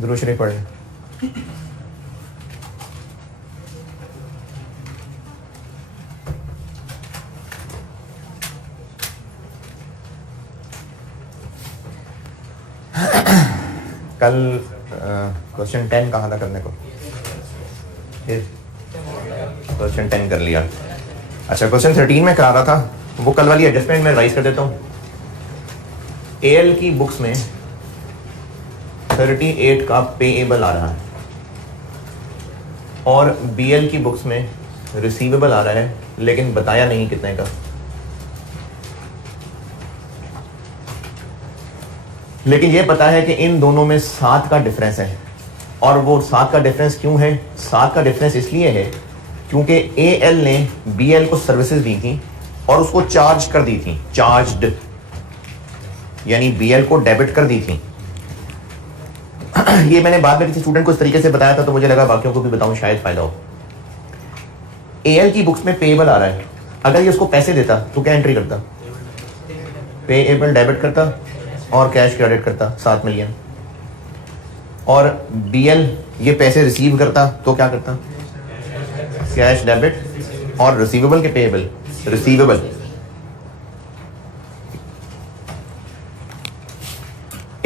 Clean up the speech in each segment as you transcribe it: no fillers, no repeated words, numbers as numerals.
दुरूद शरीफ पढ़ लें। कल क्वेश्चन 10 कहा था करने को, क्वेश्चन 10 कर लिया। अच्छा, क्वेश्चन 13 में करा रहा था, वो कल वाली एडजस्टमेंट में राइज कर देता हूँ। एएल की बुक्स में 38 का पेएबल आ रहा है और बीएल की बुक्स में रिसीवेबल आ रहा है, लेकिन बताया नहीं कितने का। लेकिन ये पता है कि इन दोनों में 7 का डिफरेंस है। और वो 7 का डिफरेंस क्यों है? 7 का डिफरेंस इसलिए है क्योंकि एएल ने बीएल को सर्विसेज दी थी और उसको चार्ज कर दी थी, चार्ज्ड, यानी बीएल को डेबिट कर दी थी। ये मैंने बाद में किसी स्टूडेंट को इस तरीके से बताया था, तो मुझे लगा बाकियों को भी बताऊं, शायद फायदा हो। एएल की बुक्स में पेएबल आ रहा है, अगर ये उसको पैसे देता तो क्या एंट्री करता? पेएबल डेबिट करता और कैश क्रेडिट करता 7 मिलियन। और बीएल ये पैसे रिसीव करता तो क्या करता? कैश डेबिट और रिसीवेबल के पेएबल, रिसीवेबल।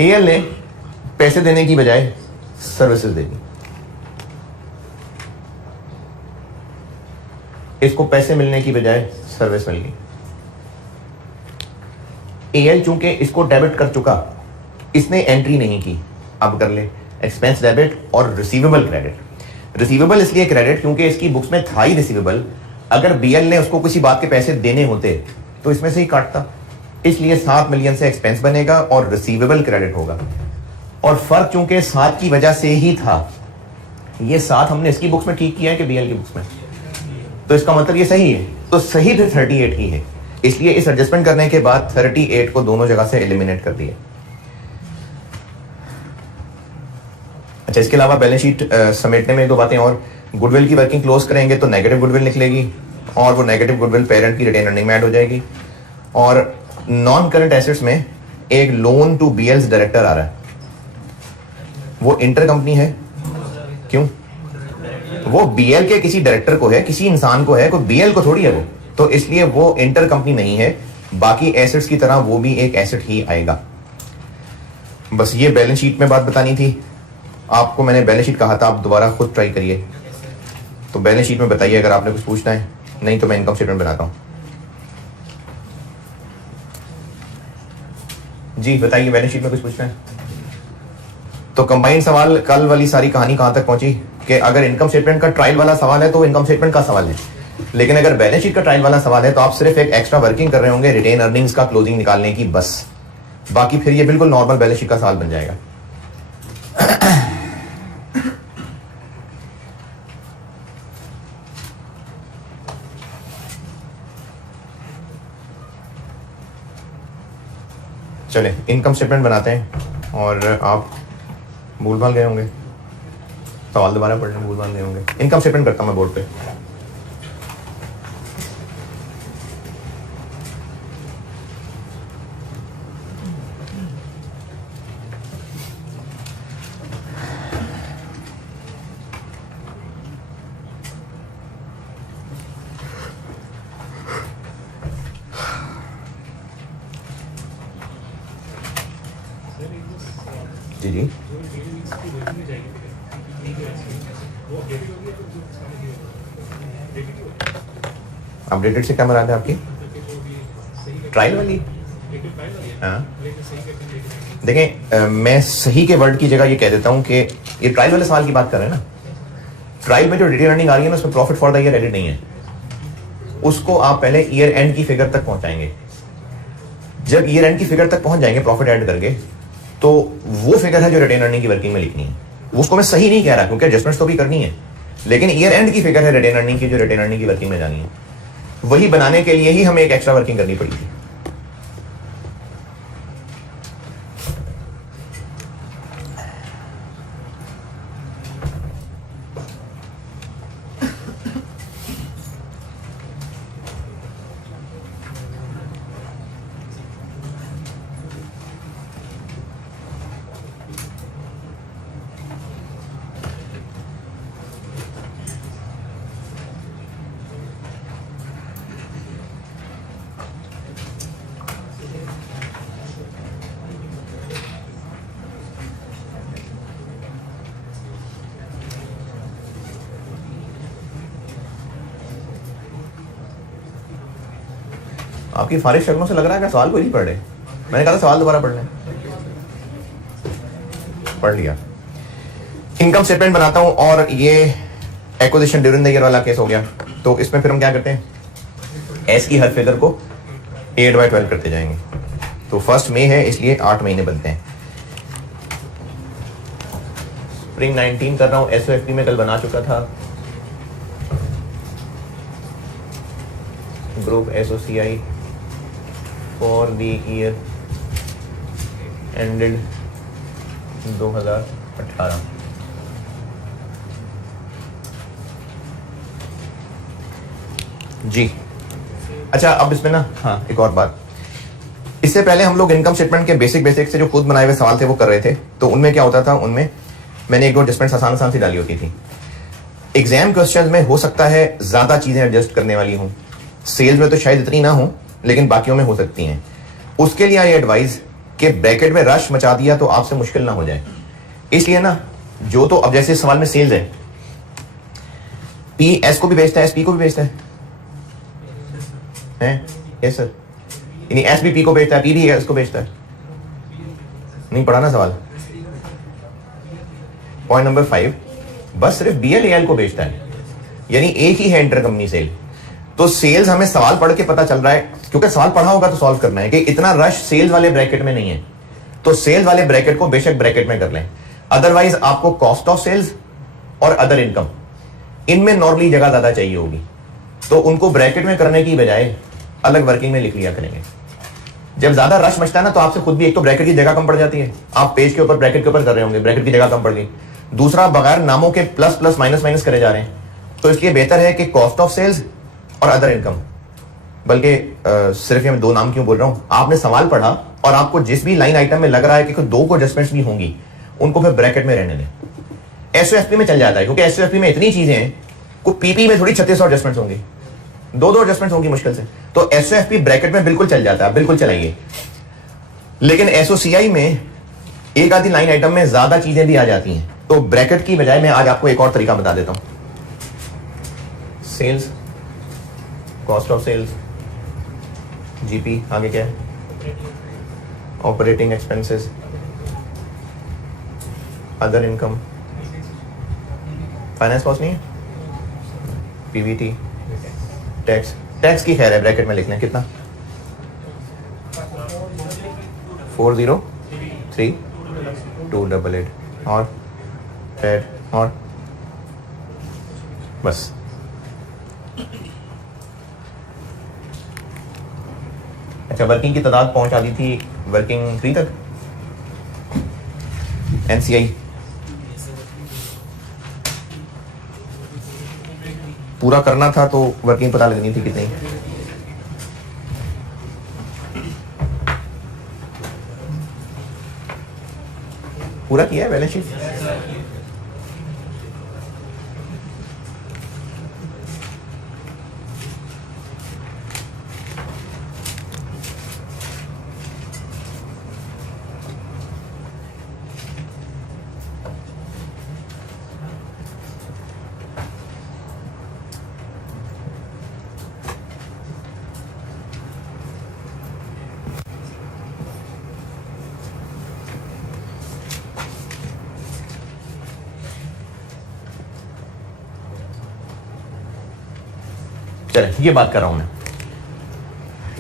एएल ने पैसे देने की बजाय सर्विसेज देनी। इसको पैसे मिलने की बजाय सर्विस मिल गई। एएल चूंकि इसको डेबिट कर चुका, इसने एंट्री नहीं की, अब कर ले एक्सपेंस डेबिट और रिसीवेबल क्रेडिट। रिसीवेबल इसलिए क्रेडिट क्योंकि इसकी बुक्स में था ही रिसीवेबल। अगर बीएल ने उसको किसी बात के पैसे देने होते तो इसमें से ही काटता, इसलिए 7 मिलियन से एक्सपेंस बनेगा और रिसीवेबल क्रेडिट होगा। और फर्क चूंकि 7 की वजह से ही था, ये 7 हमने इसकी बुक्स में ठीक किया है कि बीएल की बुक्स में, तो इसका मतलब ये सही है। तो सही फिर 38 ही है, इसलिए इस एडजस्टमेंट करने के बाद 38 को दोनों जगह से एलिमिनेट कर दिया। अच्छा, इसके अलावा बैलेंस शीट समेटने में 2 बातें और। गुडविल की वर्किंग क्लोज करेंगे तो नेगेटिव गुडविल निकलेगी और वो नेगेटिव गुडविल पेरेंट की रिटेन अर्निंग में ऐड हो जाएगी। और नॉन करंट एसेट्स में एक लोन टू बीएल्स डायरेक्टर आ रहा है, वो इंटर कंपनी है। क्यों? वो बीएल के किसी डायरेक्टर को है, किसी इंसान को है, कोई बीएल को थोड़ी है वो, तो इसलिए वो इंटर कंपनी नहीं है। बाकी एसेट्स की तरह वो भी एक एसेट ही आएगा। बस ये बैलेंस शीट में बात बतानी थी आपको। मैंने बैलेंस शीट कहा था, आप दोबारा खुद ट्राई करिए। तो बैलेंस शीट में बताइए अगर आपने कुछ पूछना है, नहीं तो मैं इनकम स्टेटमेंट बनाता हूं। जी बताइए, बैलेंस शीट में कुछ पूछना है तो कंबाइंड सवाल। कल वाली सारी कहानी कहां तक पहुंची कि अगर इनकम स्टेटमेंट का ट्रायल वाला सवाल है तो इनकम स्टेटमेंट का सवाल है, लेकिन अगर बैलेंस शीट का ट्रायल वाला सवाल है तो आप सिर्फ एक एक्स्ट्रा वर्किंग कर रहे होंगे रिटेन अर्निंग्स का क्लोजिंग निकालने की, बस। बाकी फिर ये बिल्कुल नॉर्मल बैलेंस शीट का सवाल बन जाएगा। चले इनकम स्टेटमेंट बनाते हैं। और आप भूल भाल गए होंगे, सवाल दोबारा पढ़ने भूल भाल गए होंगे। इनकम स्टेटमेंट करता हूं मैं बोर्ड पे। जी जी, अपडेटेड से क्या मराद है आपकी? ट्रायल वाली? हाँ देखें, मैं सही के वर्ड की जगह ये कह देता हूं कि ये ट्रायल वाले सवाल की बात कर रहे हैं ना। ट्रायल में जो रिटेन अर्निंग आ रही है ना, उसमें profit for the year edit नहीं है। उसको आप पहले ईयर एंड की फिगर तक पहुंचाएंगे। जब ईयर एंड की फिगर तक पहुंच जाएंगे प्रॉफिट ऐड करके, तो वो फिगर है जो रिटेन अर्निंग की वर्किंग में लिखनी है। उसको मैं सही नहीं कह रहा क्योंकि एडजस्टमेंट्स तो भी करनी है, लेकिन ईयर एंड की फिगर है रिटेन अर्निंग की, जो रिटेन अर्निंग की वर्किंग में जानी है। वही बनाने के लिए ही हमें एक एक्स्ट्रा वर्किंग करनी पड़ी थी। आपकी फारिश शक्लों से लग रहा है कि सवाल कोई नहीं पढ़ रहे। मैंने कहा था सवाल दोबारा पढ़ लें, पढ़ लिया। इनकम स्टेटमेंट बनाता हूं और ये एक्विजिशन ड्यूरिंग द ईयर वाला केस हो गया। तो इसमें फिर हम क्या करते हैं, एस की हर फिगर को 8/12 करते जाएंगे। तो फर्स्ट मई है इसलिए 8 महीने बनते हैं। स्प्रिंग 19 कर रहा हूं, एसओएफपी में कल बना चुका था। Group SOCI for the year ended 2018। जी अच्छा, अब इसमें ना हाँ एक और बात, इससे पहले हम लोग इनकम स्टेटमेंट के बेसिक से जो खुद बनाए हुए सवाल थे वो कर रहे थे। तो उनमें क्या होता था, उनमें मैंने एक दो एडजस्टमेंट्स आसान सी डाली होती थी। एग्जाम क्वेश्चंस में हो सकता है ज्यादा चीजें एडजस्ट करने वाली हूं, सेल्स में तो शायद इतनी ना हो लेकिन बाकियों में हो सकती हैं। उसके लिए आई एडवाइज कि ब्रैकेट में रश मचा दिया तो आपसे मुश्किल ना हो जाए। इसलिए ना जो, तो अब जैसे सवाल में सेल्स है, पी एस को भी बेचता है, एस पी को भी बेचता है यस सर, यानी एस भी पी को बेचता है, पी भी एस को बेचता है। नहीं पढ़ा ना सवाल। पॉइंट नंबर 5, बस सिर्फ बीएल को बेचता है, यानी एक ही है इंटर कंपनी सेल। तो सेल्स हमें सवाल पढ़ के पता चल रहा है, क्योंकि सवाल पढ़ा होगा तो सॉल्व करना है कि इतना रश सेल्स वाले ब्रैकेट में नहीं है। तो सेल्स वाले ब्रैकेट को बेशक ब्रैकेट में कर लें, अदरवाइज आपको कॉस्ट ऑफ सेल्स और अदर इनकम, इनमें नॉर्मली जगह ज्यादा चाहिए होगी। तो उनको ब्रैकेट में करने की बजाय अलग वर्किंग में लिख लिया करेंगे। जब ज्यादा रश मचता है ना तो आपसे खुद भी, एक तो ब्रैकेट की जगह कम पड़ जाती है, आप पेज के ऊपर ब्रैकेट के ऊपर कर रहे होंगे, ब्रैकेट की जगह कम पड़ गई। दूसरा, बगैर नामों के प्लस प्लस माइनस माइनस करे जा रहे हैं। तो इसलिए बेहतर है कि कॉस्ट ऑफ सेल्स और अदर इनकम, बल्कि सिर्फ मैं दो नाम क्यों बोल रहा हूं, आपने सवाल पढ़ा और आपको जिस भी लाइन आइटम में लग रहा है कि दो को एडजस्टमेंट्स भी होंगी, उनको फिर ब्रैकेट में रहने दें। एसओएफपी में चल जाता है, क्योंकि एसओएफपी में इतनी चीजें हैं, को पीपी में थोड़ी 3600 एडजस्टमेंट्स होंगी, दो एडजस्टमेंट्स होंगी मुश्किल से। तो एसओएफपी ब्रैकेट में बिल्कुल चल जाता है, बिल्कुल चलाइए। लेकिन एसओसीआई में एक आधी लाइन आइटम में ज्यादा चीजें भी आ जाती हैं, तो ब्रैकेट की बजाय मैं आज आपको एक और तरीका बता देता हूं। Sales, cost of sales, GP, आगे क्या है, operating expenses, other income, finance cost नहीं है, पीवीटी, टैक्स। टैक्स की खैर है ब्रैकेट में लिखना, कितना 403288 और एड और बस। अच्छा, वर्किंग की तादाद पहुंचा दी थी वर्किंग 3 तक। एनसीआई पूरा करना था तो वर्किंग पता लगनी थी कितनी। पूरा किया है बैलेंस शीट। चले, ये बात कर रहा हूं मैं,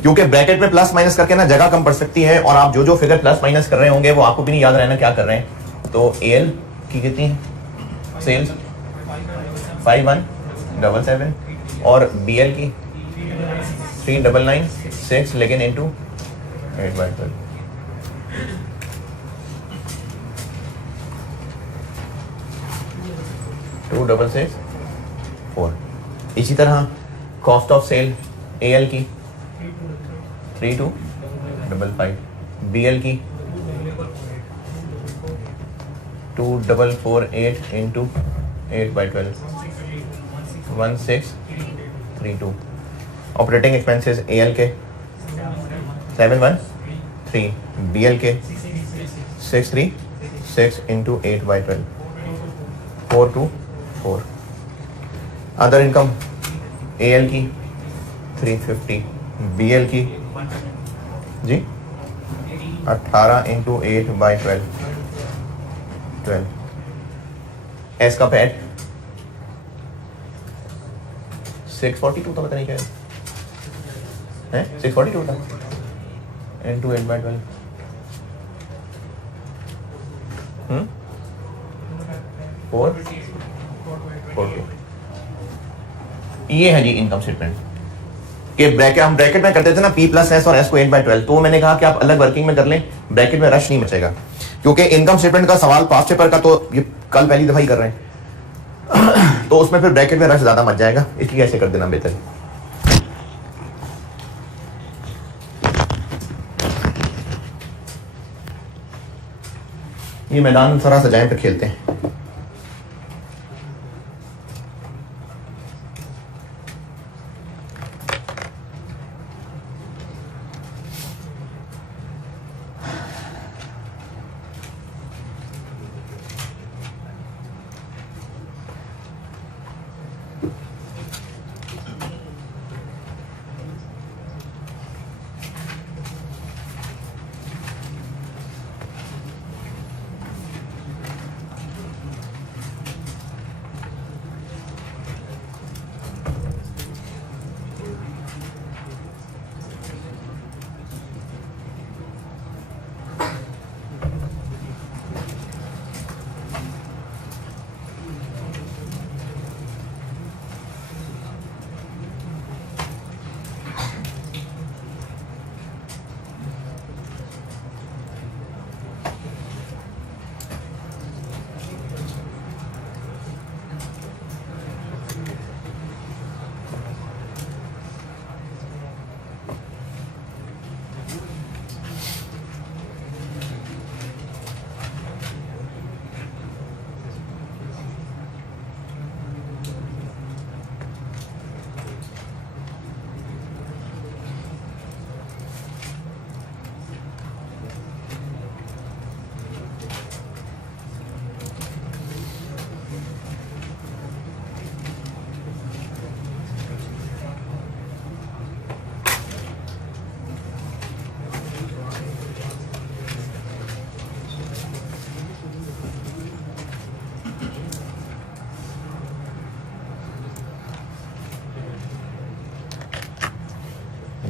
क्योंकि ब्रैकेट में प्लस माइनस करके ना जगह कम पड़ सकती है, और आप जो जो फिगर प्लस माइनस कर रहे होंगे वो आपको भी नहीं याद रहना क्या कर रहे हैं। तो एल की कितनी है सेल्स, 5177, और बीएल की 3996, लेकिन इनटू 8/12, टू 664। इसी तरह कॉस्ट ऑफ सेल एएल की 3255, बीएल की 2448 इंटू 8/12, 1632। ऑपरेटिंग एक्सपेंसेस एएल के 713, बीएल के 636 इंटू 8/12, 424। अदर इनकम एएल की 350, बीएल की जी 18 इंटू 8/12 एस का पैड 642 था, पता नहीं क्या है 642 था इंटू 8/12 4 ये है जी इनकम स्टेटमेंट कि हम ब्रैकेट में करते थे ना पी प्लस एस और एस को 8/12, तो मैंने कहा कि आप अलग वर्किंग में कर लें, ब्रैकेट में रश नहीं मचेगा, क्योंकि इनकम स्टेटमेंट का सवाल पास्ट पेपर का तो ये कल पहली दफा ही कर रहे हैं तो उसमें फिर ब्रैकेट में रश ज्यादा मच जाएगा, इसलिए ऐसे कर देना बेहतर है। ये मैदान सारा सजाएं फिर खेलते हैं।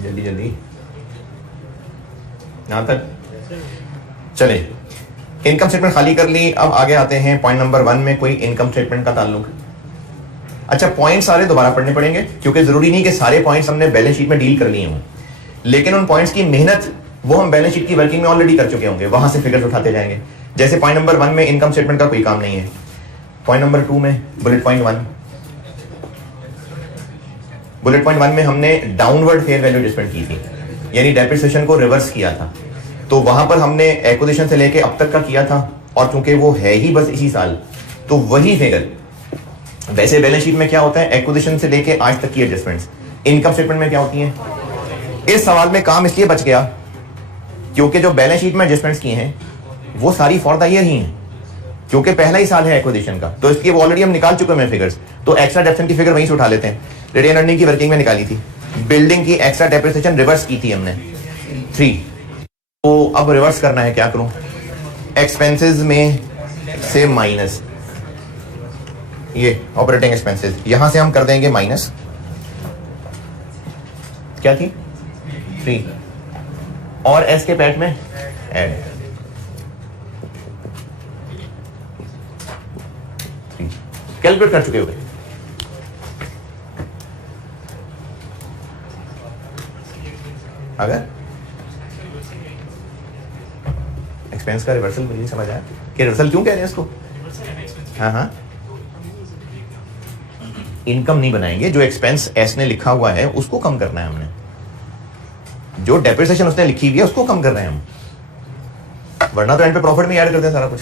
जल्दी जल्दी यहां तक चले। इनकम स्टेटमेंट खाली कर ली, अब आगे आते हैं पॉइंट नंबर 1 में कोई इनकम स्टेटमेंट का ताल्लुक। अच्छा, पॉइंट सारे दोबारा पढ़ने पड़ेंगे क्योंकि जरूरी नहीं कि सारे पॉइंट्स हमने बैलेंस शीट में डील कर लिए हों, लेकिन उन पॉइंट्स की मेहनत वो हम बैलेंस शीट की वर्किंग में ऑलरेडी कर चुके होंगे, वहां से फिगर्स उठाते जाएंगे। जैसे पॉइंट नंबर 1 में इनकम स्टेटमेंट का कोई काम नहीं है, पॉइंट नंबर 2 में बुलेट पॉइंट 1 में हमने डाउनवर्ड फेयर वैल्यू एडजस्टमेंट की थी, यानी डेप्रिसिएशन को रिवर्स किया था, तो वहां पर हमने एक्विजिशन से लेके अब तक का किया था, और चूंकि वो है ही बस इसी साल तो वही फिगर। वैसे बैलेंस शीट में क्या होता है, एक्विजिशन से लेके आज तक की एडजस्टमेंट्स, इनकम स्टेटमेंट में क्या होती हैं। इस सवाल में काम इसलिए बच गया क्योंकि जो बैलेंस शीट में एडजस्टमेंट्स किए हैं वो सारी फॉर द ईयर ही हैं, क्योंकि पहला ही साल है एक्विजिशन का, तो इसकी ऑलरेडी हम निकाल चुके हैं फिगर्स, तो एक्स्ट्रा डेप्रिसिएशन की फिगर वहीं से उठा लेते हैं। रिटेन अर्निंग की वर्किंग में निकाली थी, बिल्डिंग की एक्स्ट्रा डेप्रिसिएशन रिवर्स की थी हमने 3, तो अब रिवर्स करना है, क्या करूं, एक्सपेंसेस में से माइनस ये ऑपरेटिंग एक्सपेंसेस, यहां से हम कर देंगे माइनस, क्या थी 3, और एस के पैट में ऐड 3, कैलकुलेट कर चुके होंगे। अगर एक्सपेंस का रिवर्सल मुझे समझ आया कि रिवर्सल क्यों कह रहे हैं इसको। हाँ, इनकम नहीं बनाएंगे, जो एक्सपेंस एस ने लिखा हुआ है उसको कम करना है हमने, जो डेप्रिसिएशन उसने लिखी हुई है उसको कम कर रहे हैं हम, वरना तो एंड पे प्रॉफिट में ऐड करते हैं सारा कुछ।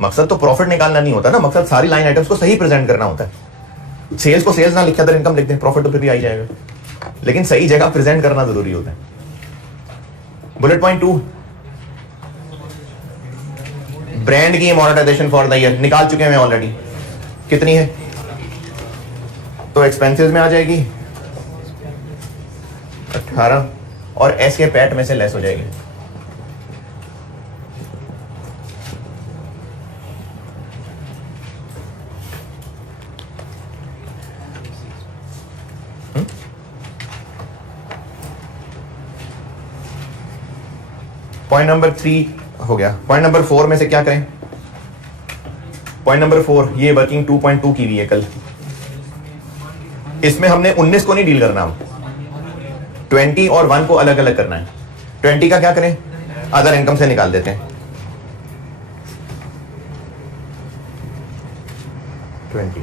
मकसद तो प्रॉफिट निकालना नहीं होता ना, मकसद सारी लाइन आइटम्स को सही प्रेजेंट करना होता है। सेल्स को सेल्स ना लिखा तो इनकम लिख दें, प्रॉफिट तो फिर भी आ जाएगा, लेकिन सही जगह प्रेजेंट करना जरूरी होता है। बुलेट पॉइंट 2, ब्रांड की मोनेटाइजेशन फॉर द ईयर निकाल चुके हैं ऑलरेडी, कितनी है, तो एक्सपेंसेस में आ जाएगी 18 और एस के पैट में से लेस हो जाएगी। पॉइंट नंबर 3 हो गया। पॉइंट नंबर 4 में से क्या करें? पॉइंट नंबर 4, ये वर्किंग 2.2 की हुई है कल। इसमें हमने 19 को नहीं डील करना, हम 20 और 1 को अलग अलग करना है। 20 का क्या करें? अदर इनकम से निकाल देते हैं। 20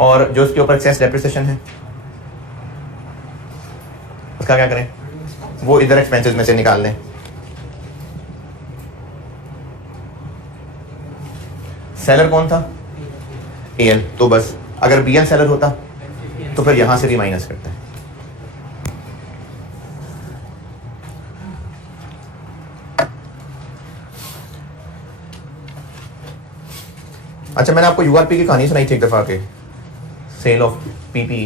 और जो उसके ऊपर एक्सेस डेप्रिसिएशन है उसका क्या करें? वो इधर एक्सपेंसेस में से निकाल लें। सेलर कौन था? एल। तो बस अगर बीएल सेलर होता तो फिर यहां से भी माइनस करते हैं। अच्छा, मैंने आपको यूआरपी की कहानी सुनाई थी एक दफा के, सेल ऑफ पीपी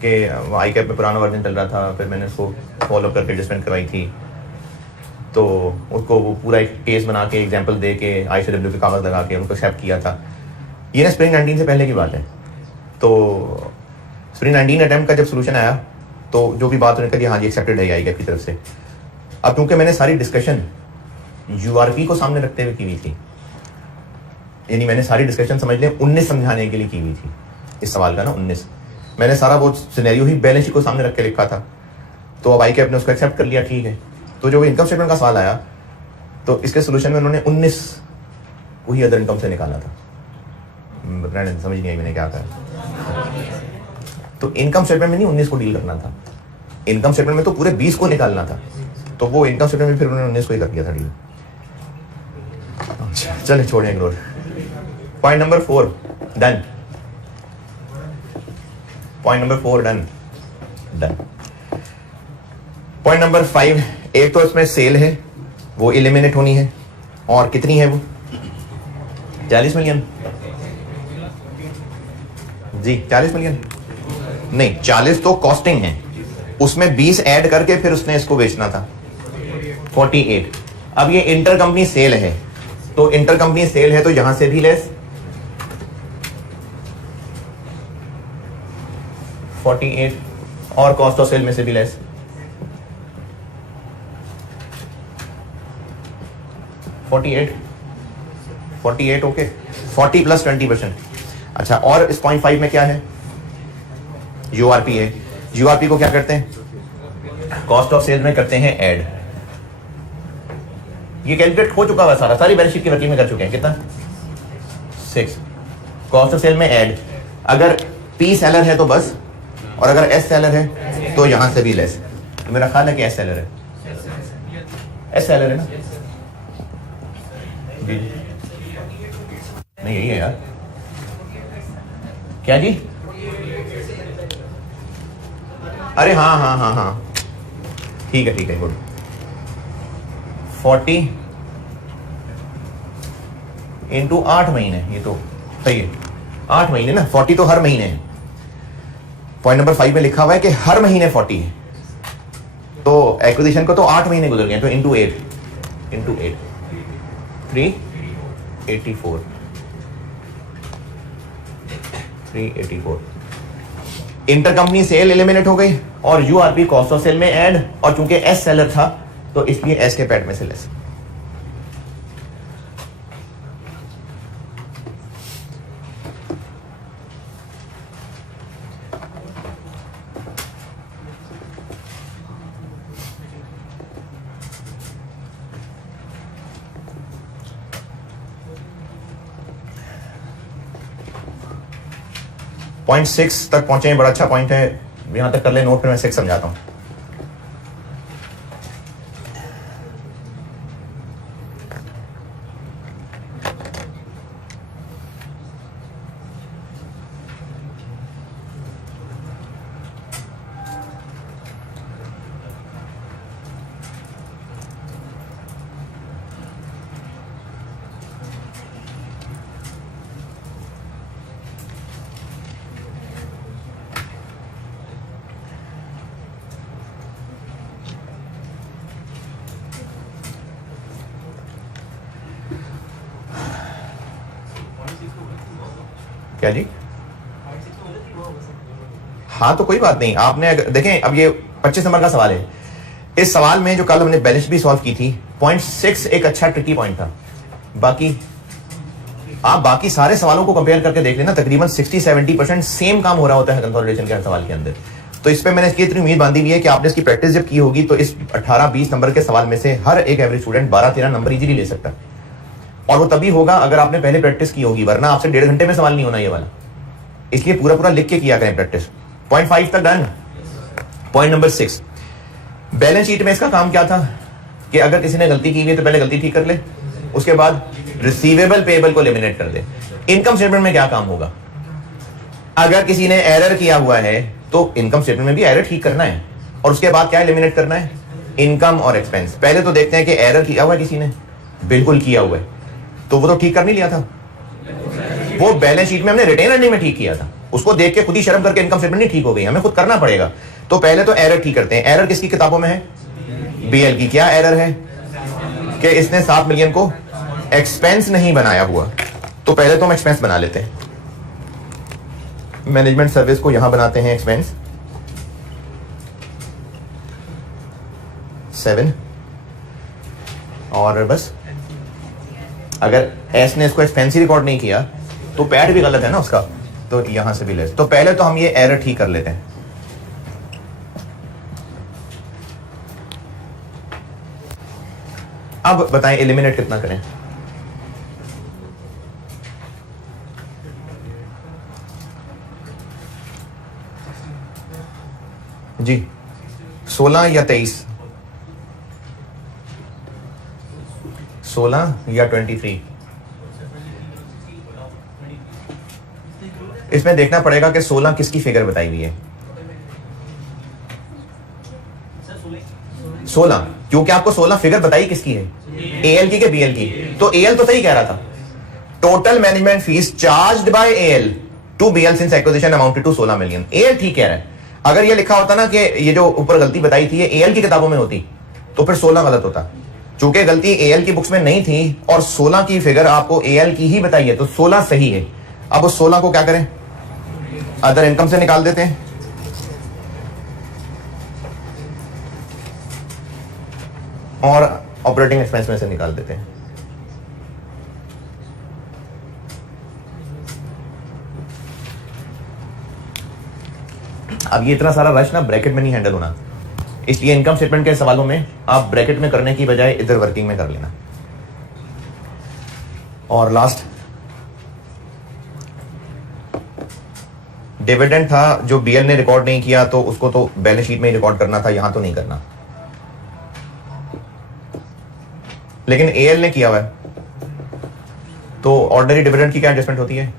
के आई कैप में पुराना वर्जन चल रहा था, फिर मैंने उसको फॉलो करके एडजस्टमेंट करवाई थी। तो उसको वो पूरा एक केस बना के एग्जांपल दे के ICW पे कागज़ लगा के उनको एक्सेप्ट किया था। ये ना स्प्रिंग 19 से पहले की बात है। तो स्प्रिंग 19 अटेम्प्ट का जब सोल्यूशन आया तो जो भी बात उन्होंने कही, हाँ जी एक्सेप्टेड है आई कैप की तरफ से। अब क्योंकि मैंने सारी डिस्कशन यूआरपी को सामने रखते हुए की हुई थी, यानी मैंने सारी डिस्कशन समझ लें 19 समझाने के लिए की हुई थी इस सवाल का ना 19, मैंने सारा वो सिनेरियो ही बैलेंस शीट को सामने रख के लिखा था। तो अब आई कैप ने उसको एक्सेप्ट कर लिया, ठीक है। तो जो इनकम स्टेटमेंट का सवाल आया तो इसके सोल्यूशन में उन्होंने 19 वही अदर इनकम से निकाला था। समझ नहीं आई मैंने क्या कहा। तो इनकम स्टेटमेंट में नहीं 19 को डील करना था, इनकम स्टेटमेंट में तो पूरे 20 को निकालना था। तो वो इनकम स्टेटमेंट में फिर उन्होंने 19 को ही कर दिया था डील। चलिए छोड़ें ignore. Point number 4 done. Point number 4 done. Point number 5, एक तो इसमें सेल है वो एलिमिनेट होनी है, और कितनी है वो? 40 मिलियन जी। 40 मिलियन नहीं, 40 तो कॉस्टिंग है, उसमें 20 ऐड करके फिर उसने इसको बेचना था 48। अब ये इंटर कंपनी सेल है, तो इंटर कंपनी सेल है तो यहां से भी लेस 48 और कॉस्ट ऑफ सेल में से भी लेस 48 ओके। 40 प्लस 20%। अच्छा, और इस पॉइंट 5 में क्या है? यूआरपी है। यूआरपी को क्या करते हैं? कॉस्ट ऑफ सेल में करते हैं ऐड। ये कैलकुलेट हो चुका हुआ सारा, सारी बैलेंस शीट की वर्किंग में कर चुके हैं। कितना? 6। कॉस्ट ऑफ सेल में ऐड। अगर पी सेलर है तो बस, और अगर एस सेलर है तो यहां से भी लेस। तो मेरा ख्याल है कि एस सेलर है, एस सेलर है ना जी? नहीं यही है यार। क्या जी? अरे हाँ हाँ हाँ हाँ, ठीक है गुड। 40 इंटू 8 महीने, ये तो सही है 8 महीने ना। 40 तो हर महीने है। पॉइंट नंबर 5 में लिखा हुआ है कि हर महीने 40 है, तो एक्विजिशन को तो 8 महीने गुजर गए, तो into 8 384 inter company sale eliminate हो गई और यूआरपी कॉस्ट ऑफ सेल में ऐड, और चूंकि एस सेलर था तो इसलिए एस के पैड में से लेस। पॉइंट 6 तक पहुंचे हैं, बड़ा अच्छा पॉइंट है, यहां तक कर ले नोट, फिर मैं 6 समझाता हूं। क्या जी? हाँ तो कोई बात नहीं, आपने देखें अब ये 25 नंबर का सवाल है। इस सवाल में जो कल हमने बैलेंस भी सॉल्व की थी 0.6 एक अच्छा ट्रिकी पॉइंट था। बाकी आप बाकी सारे सवालों को कंपेयर करके देख लेना, तकरीबन 60-70% सेम काम हो रहा होता है कंसोलिडेशन के हर सवाल के अंदर। तो इस पे मैंने इसकी इतनी उम्मीद बांधी हुई है कि आपने इसकी प्रैक्टिस जब की होगी तो इस 18-20 नंबर के सवाल में से हर एक एवरेज स्टूडेंट 12-13 नंबर इजीली ले सकता है। और वो तभी होगा अगर आपने पहले प्रैक्टिस की होगी, वरना आपसे 1.5 घंटे में सवाल नहीं होना ये वाला। इसलिए पूरा पूरा लिख के किया करें प्रैक्टिस। 0.5 तक done. Point number 6, balance sheet में इसका काम क्या था कि अगर किसी ने गलती की हुई है तो पहले गलती ठीक कर ले, उसके बाद रिसीवेबल पेएबल को एलिमिनेट कर दे। इनकम स्टेटमेंट में क्या काम होगा? अगर किसी ने एरर किया हुआ है तो इनकम स्टेटमेंट में भी एरर ठीक करना है, और उसके बाद क्या एलिमिनेट करना है? इनकम और एक्सपेंस। पहले तो देखते हैं कि एरर किया हुआ है किसी ने, बिल्कुल किया हुआ है, तो वो तो ठीक कर नहीं लिया था, वो बैलेंस शीट में हमने रिटेन अर्निंग में ठीक किया था। उसको देख के खुद ही शर्म करके इनकम स्टेटमेंट नहीं ठीक हो गई, हमें खुद करना पड़ेगा। तो पहले तो एरर ठीक करते हैं। एरर किसकी किताबों में है? बीएल की। क्या एरर है? कि इसने 7 मिलियन को एक्सपेंस नहीं बनाया हुआ। तो पहले तो हम एक्सपेंस बना लेते हैं, मैनेजमेंट सर्विस को यहां बनाते हैं एक्सपेंस 7, और बस अगर एस ने इसको एक्सपेंस ही रिकॉर्ड नहीं किया तो पैड भी गलत है ना उसका, तो यहां से भी लेस। तो पहले तो हम ये एरर ठीक कर लेते हैं। अब बताएं एलिमिनेट कितना करें? जी 16 या 23, 16 या 23। इसमें देखना पड़ेगा कि 16 किसकी फिगर बताई हुई है। 16 क्योंकि आपको 16 फिगर बताई किसकी है? एएल की के बीएल की। तो एएल तो सही कह रहा था, total management fees charged by AL to BL since acquisition amounted to 16 million. AL ठीक कह रहा है। अगर ये लिखा होता ना कि ये जो ऊपर गलती बताई थी ये एएल की किताबों में होती तो फिर 16 गलत होता। चूंकि गलती एएल की बुक्स में नहीं थी और 16 की फिगर आपको एएल की ही बताई है तो 16 सही है। अब उस 16 को क्या करें? अदर इनकम से निकाल देते हैं, और ऑपरेटिंग एक्सपेंस में से निकाल देते हैं। अब ये इतना सारा रश ना ब्रैकेट में नहीं हैंडल होना, इसलिए इनकम स्टेटमेंट के सवालों में आप ब्रैकेट में करने की बजाय इधर वर्किंग में कर लेना। और लास्ट डिविडेंड था जो बीएल ने रिकॉर्ड नहीं किया तो उसको तो बैलेंस शीट में ही रिकॉर्ड करना था, यहां तो नहीं करना, लेकिन एएल ने किया हुआ है। तो ऑर्डिनरी डिविडेंड की क्या एडजस्टमेंट होती है?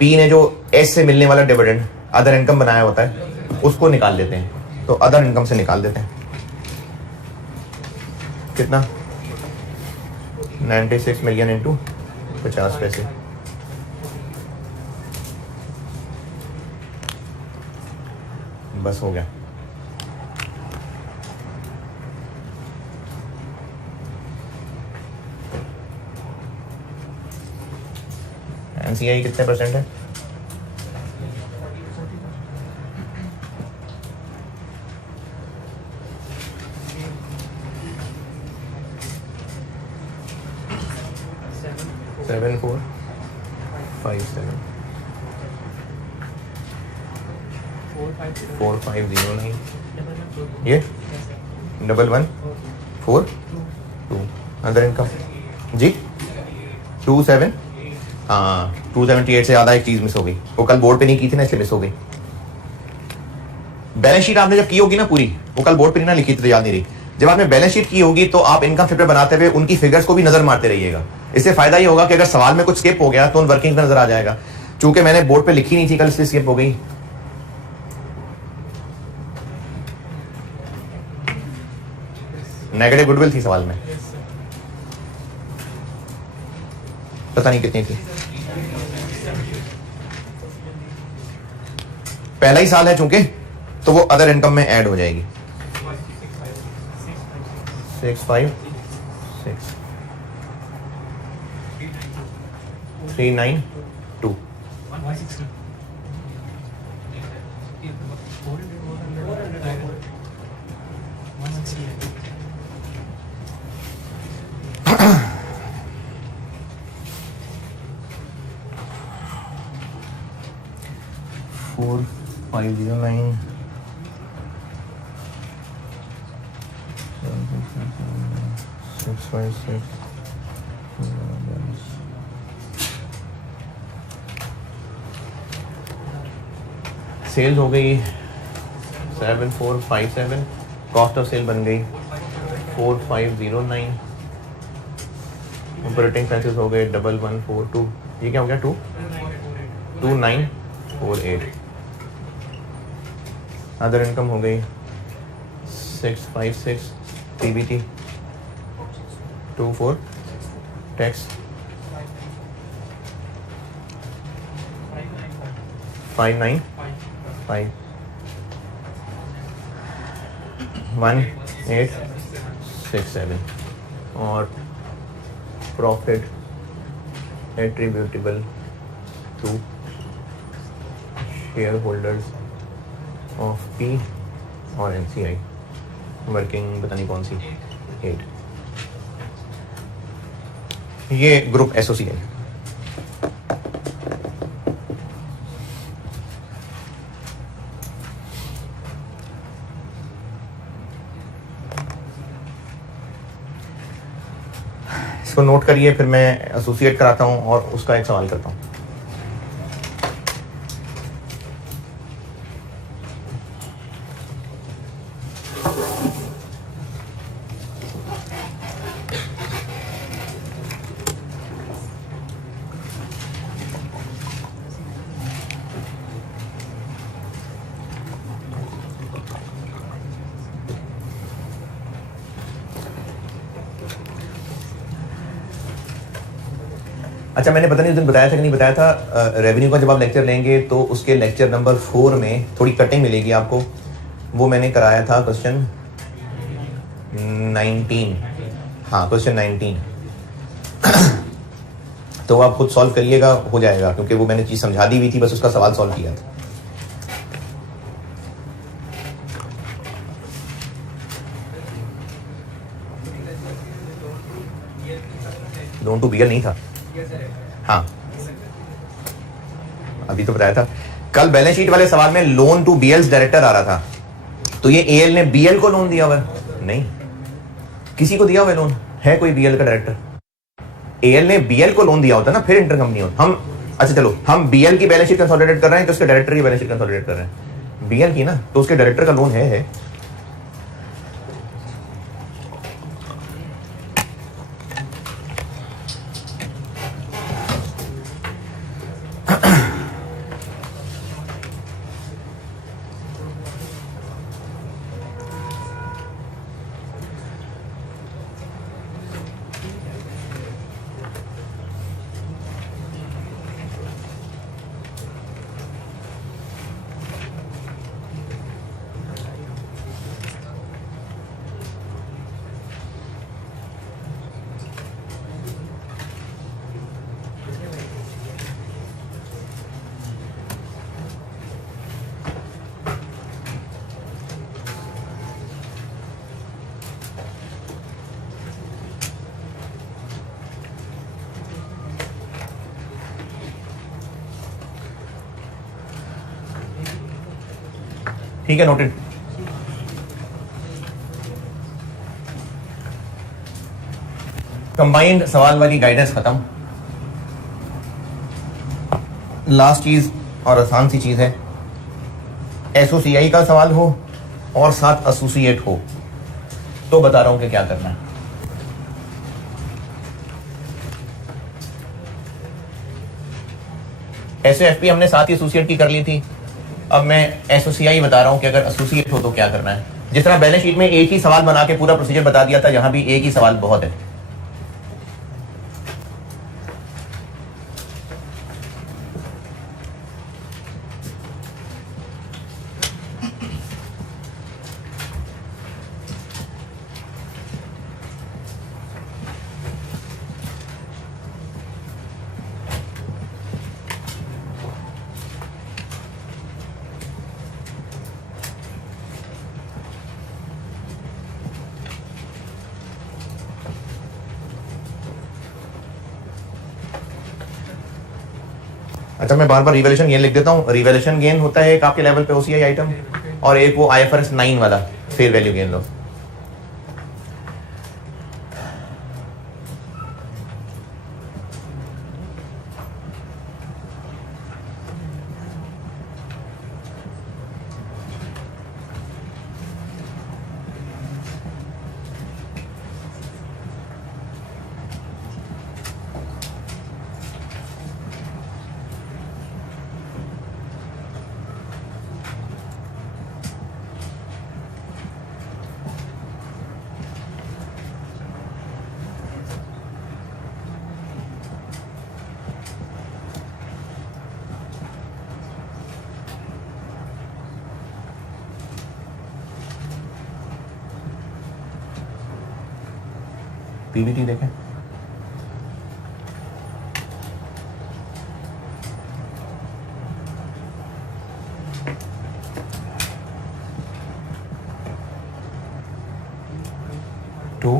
पी ने जो एस से मिलने वाला डिविडेंड अदर इनकम बनाया होता है उसको निकाल लेते हैं, तो अदर इनकम से निकाल देते हैं। कितना? 96 मिलियन इंटू 50 पैसे। बस हो गया। एनसीआई कितने परसेंट है? सेवन 4 5 7 4 5 0 नहीं, ये 1 1 4 2 अदर इनकम जी 27। हाँ 278 से ज्यादा एक चीज मिस हो गई, वो कल बोर्ड पे नहीं की थी ना इसलिए मिस हो गई। बैलेंस शीट आपने जब की होगी ना पूरी, वो कल बोर्ड पे नहीं ना लिखी थी तो याद नहीं रही। जब आपने बैलेंस शीट की होगी तो आप इनकम स्टेटमेंट बनाते हुए उनकी फिगर्स को भी नजर मारते रहिएगा। इससे फायदा ये होगा कि अगर सवाल में कुछ स्किप हो गया तो उन वर्किंग पे नजर आ जाएगा। चूंकि मैंने बोर्ड पे लिखी नहीं थी कल इसलिए स्किप हो गई। नेगेटिव गुडविल थी सवाल में, पता नहीं कितनी थी। पहला ही साल है चूंकि, तो वो अदर इनकम में ऐड हो जाएगी। 6 5 6 3 9 2 4509 656 सेल्स हो गई 7457, कॉस्ट ऑफ सेल बन गई 4509, ऑपरेटिंग एक्सपेंसेस हो गए 1142, ये क्या हो गया 2948, अदर इनकम हो गई 656, पीबीटी 24, टैक्स 595 1867 और profit attributable to share holders of P और एनसीआई, वर्किंग पता नहीं कौन सी 8, ये ग्रुप एसोसिएट। इसको नोट करिए, फिर मैं एसोसिएट कराता हूं और उसका एक सवाल करता हूं। अच्छा, मैंने पता नहीं उस दिन बताया था कि नहीं बताया था, रेवेन्यू का जब आप लेक्चर लेंगे तो उसके लेक्चर नंबर 4 में थोड़ी कटिंग मिलेगी आपको, वो मैंने कराया था क्वेश्चन 19, हाँ क्वेश्चन 19 तो आप खुद सॉल्व करिएगा, हो जाएगा, क्योंकि वो मैंने चीज़ समझा दी हुई थी, बस उसका सवाल सॉल्व किया था। लोन टू बीएल नहीं था, हाँ अभी तो बताया था। कल बैलेंस शीट वाले सवाल में लोन टू बीएल डायरेक्टर आ रहा था, तो ये एएल ने बीएल को लोन दिया हुआ नहीं, किसी को दिया हुआ लोन है कोई बीएल का डायरेक्टर? एएल ने बीएल को लोन दिया होता ना, फिर इंटर कंपनी होता। हम अच्छा चलो, हम बीएल की बैलेंस शीट कंसोलिडेट कर रहे हैं तो उसके डायरेक्टर की बैलेंस शीट कंसोलिडेट कर रहे हैं, बीएल की ना, तो उसके डायरेक्टर का लोन है। ठीक है, नोटेड। कंबाइंड सवाल वाली गाइडेंस खत्म। लास्ट चीज और आसान सी चीज है, एसोसीआई का सवाल हो और साथ एसोसिएट हो तो बता रहा हूं कि क्या करना है। एसओएफपी हमने साथ ही एसोसिएट की कर ली थी, अब मैं एसोसीआई बता रहा हूं कि अगर एसोसिएट हो तो क्या करना है। जिस तरह बैलेंस शीट में एक ही सवाल बना के पूरा प्रोसीजर बता दिया था, यहां भी एक ही सवाल बहुत है। अच्छा, मैं बार बार रिवैल्यूएशन गेन लिख देता हूँ। रिवैल्यूएशन गेन होता है एक आपके लेवल पे ओसीआई आइटम, और एक वो IFRS 9 वाला फेयर वैल्यू गेन लो। पीवीटी देखें, टू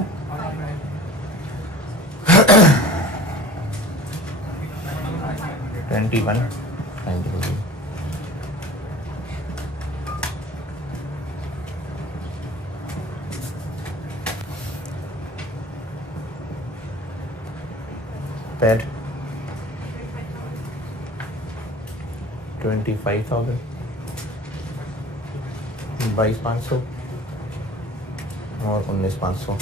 21 92 पैड 25,000 22,500 और 19,500।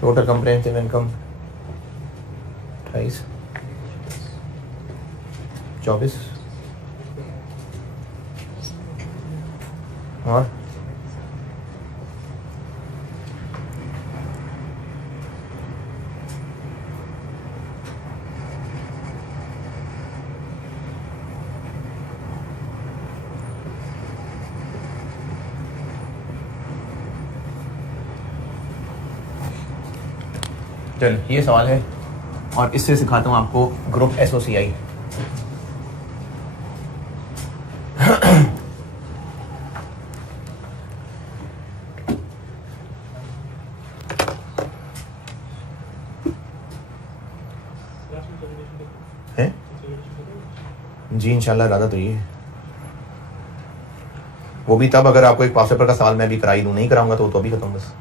टोटल कंप्रेहेंसिव इनकम 28 24 और चल ये सवाल है, और इससे सिखाता हूँ आपको ग्रुप SOCI। है जी, इंशाल्लाह इरादा तो ये है। वो भी तब अगर आपको एक पास पेपर का सवाल मैं भी कराई दूं, नहीं कराऊंगा तो अभी खत्म बस।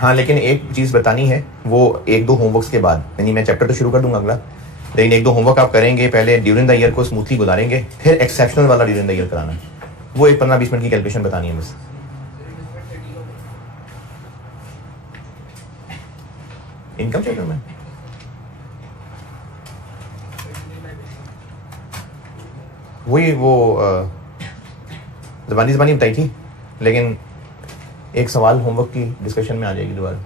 हाँ, लेकिन एक चीज़ बतानी है, वो 1-2 होमवर्क्स के बाद, यानी मैं चैप्टर तो शुरू कर दूंगा अगला, लेकिन 1-2 होमवर्क आप करेंगे पहले, ड्यूरिंग द ईयर को स्मूथली गुजारेंगे, फिर एक्सेप्शनल वाला ड्यूरिंग द ईयर कराना है। वो एक 15-20 मिनट की कैलकुलेशन बतानी है बस। इनकम चैप्टर में वही वो ज़बानी बताई थी, लेकिन एक सवाल होमवर्क की डिस्कशन में आ जाएगी दोबारा।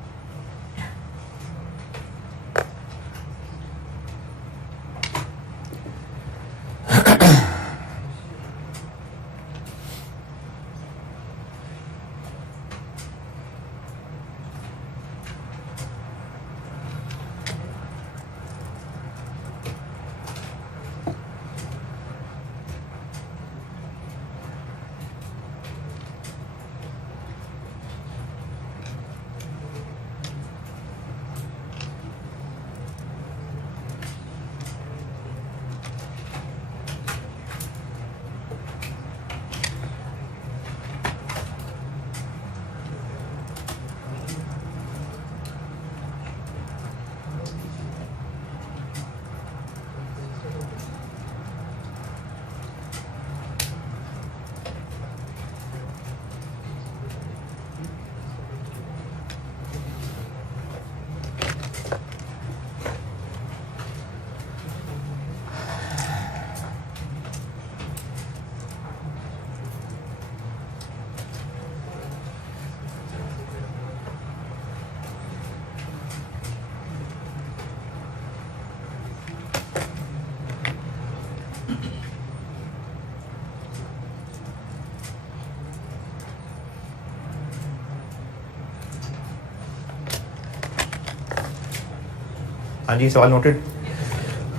हाँ जी, सवाल नोटेड।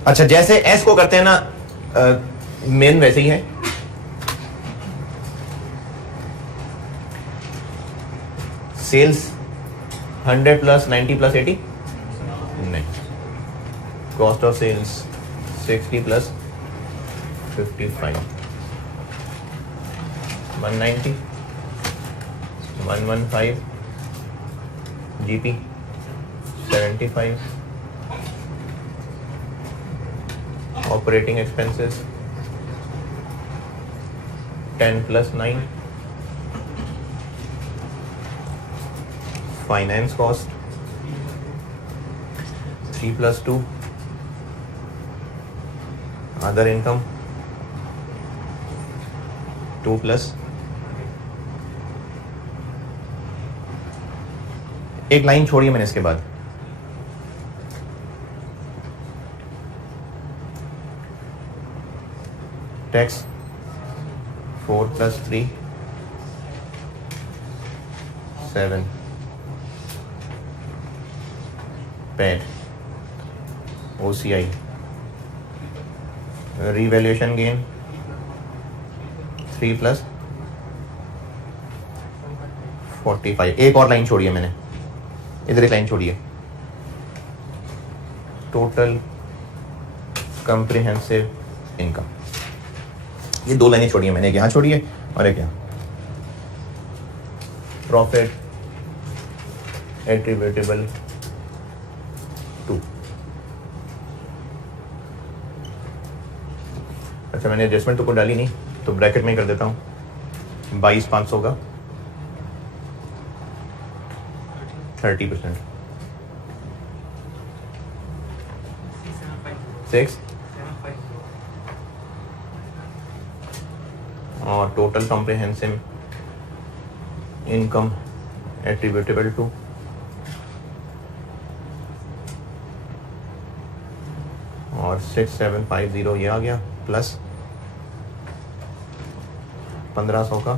अच्छा, जैसे एस को करते हैं ना मेन वैसे ही है। सेल्स 100 प्लस 90 प्लस 80 नहीं, cost of sales 60 plus 55 190 115 GP 75 operating expenses 10 plus 9 finance cost 3 plus 2 other income 2 plus, एक लाइन छोड़ी है मैंने इसके बाद, tax 4 plus 3 7 paid OCI revaluation gain 3 plus 45। एक और लाइन छोड़ी है मैंने, इधर एक लाइन छोड़ी है, टोटल कंप्रिहेंसिव इनकम। ये 2 लाइनें छोड़ी है मैंने, एक यहाँ छोड़ी है और एक यहाँ। प्रॉफिट एट्रीब्यूटेबल टू, अच्छा मैंने एडजस्टमेंट तो कोई डाली नहीं, तो ब्रैकेट में ही कर देता हूँ। 22,500 का 30%, 6 और total comprehensive income attributable to और 6750 ये आ गया, प्लस 1500 का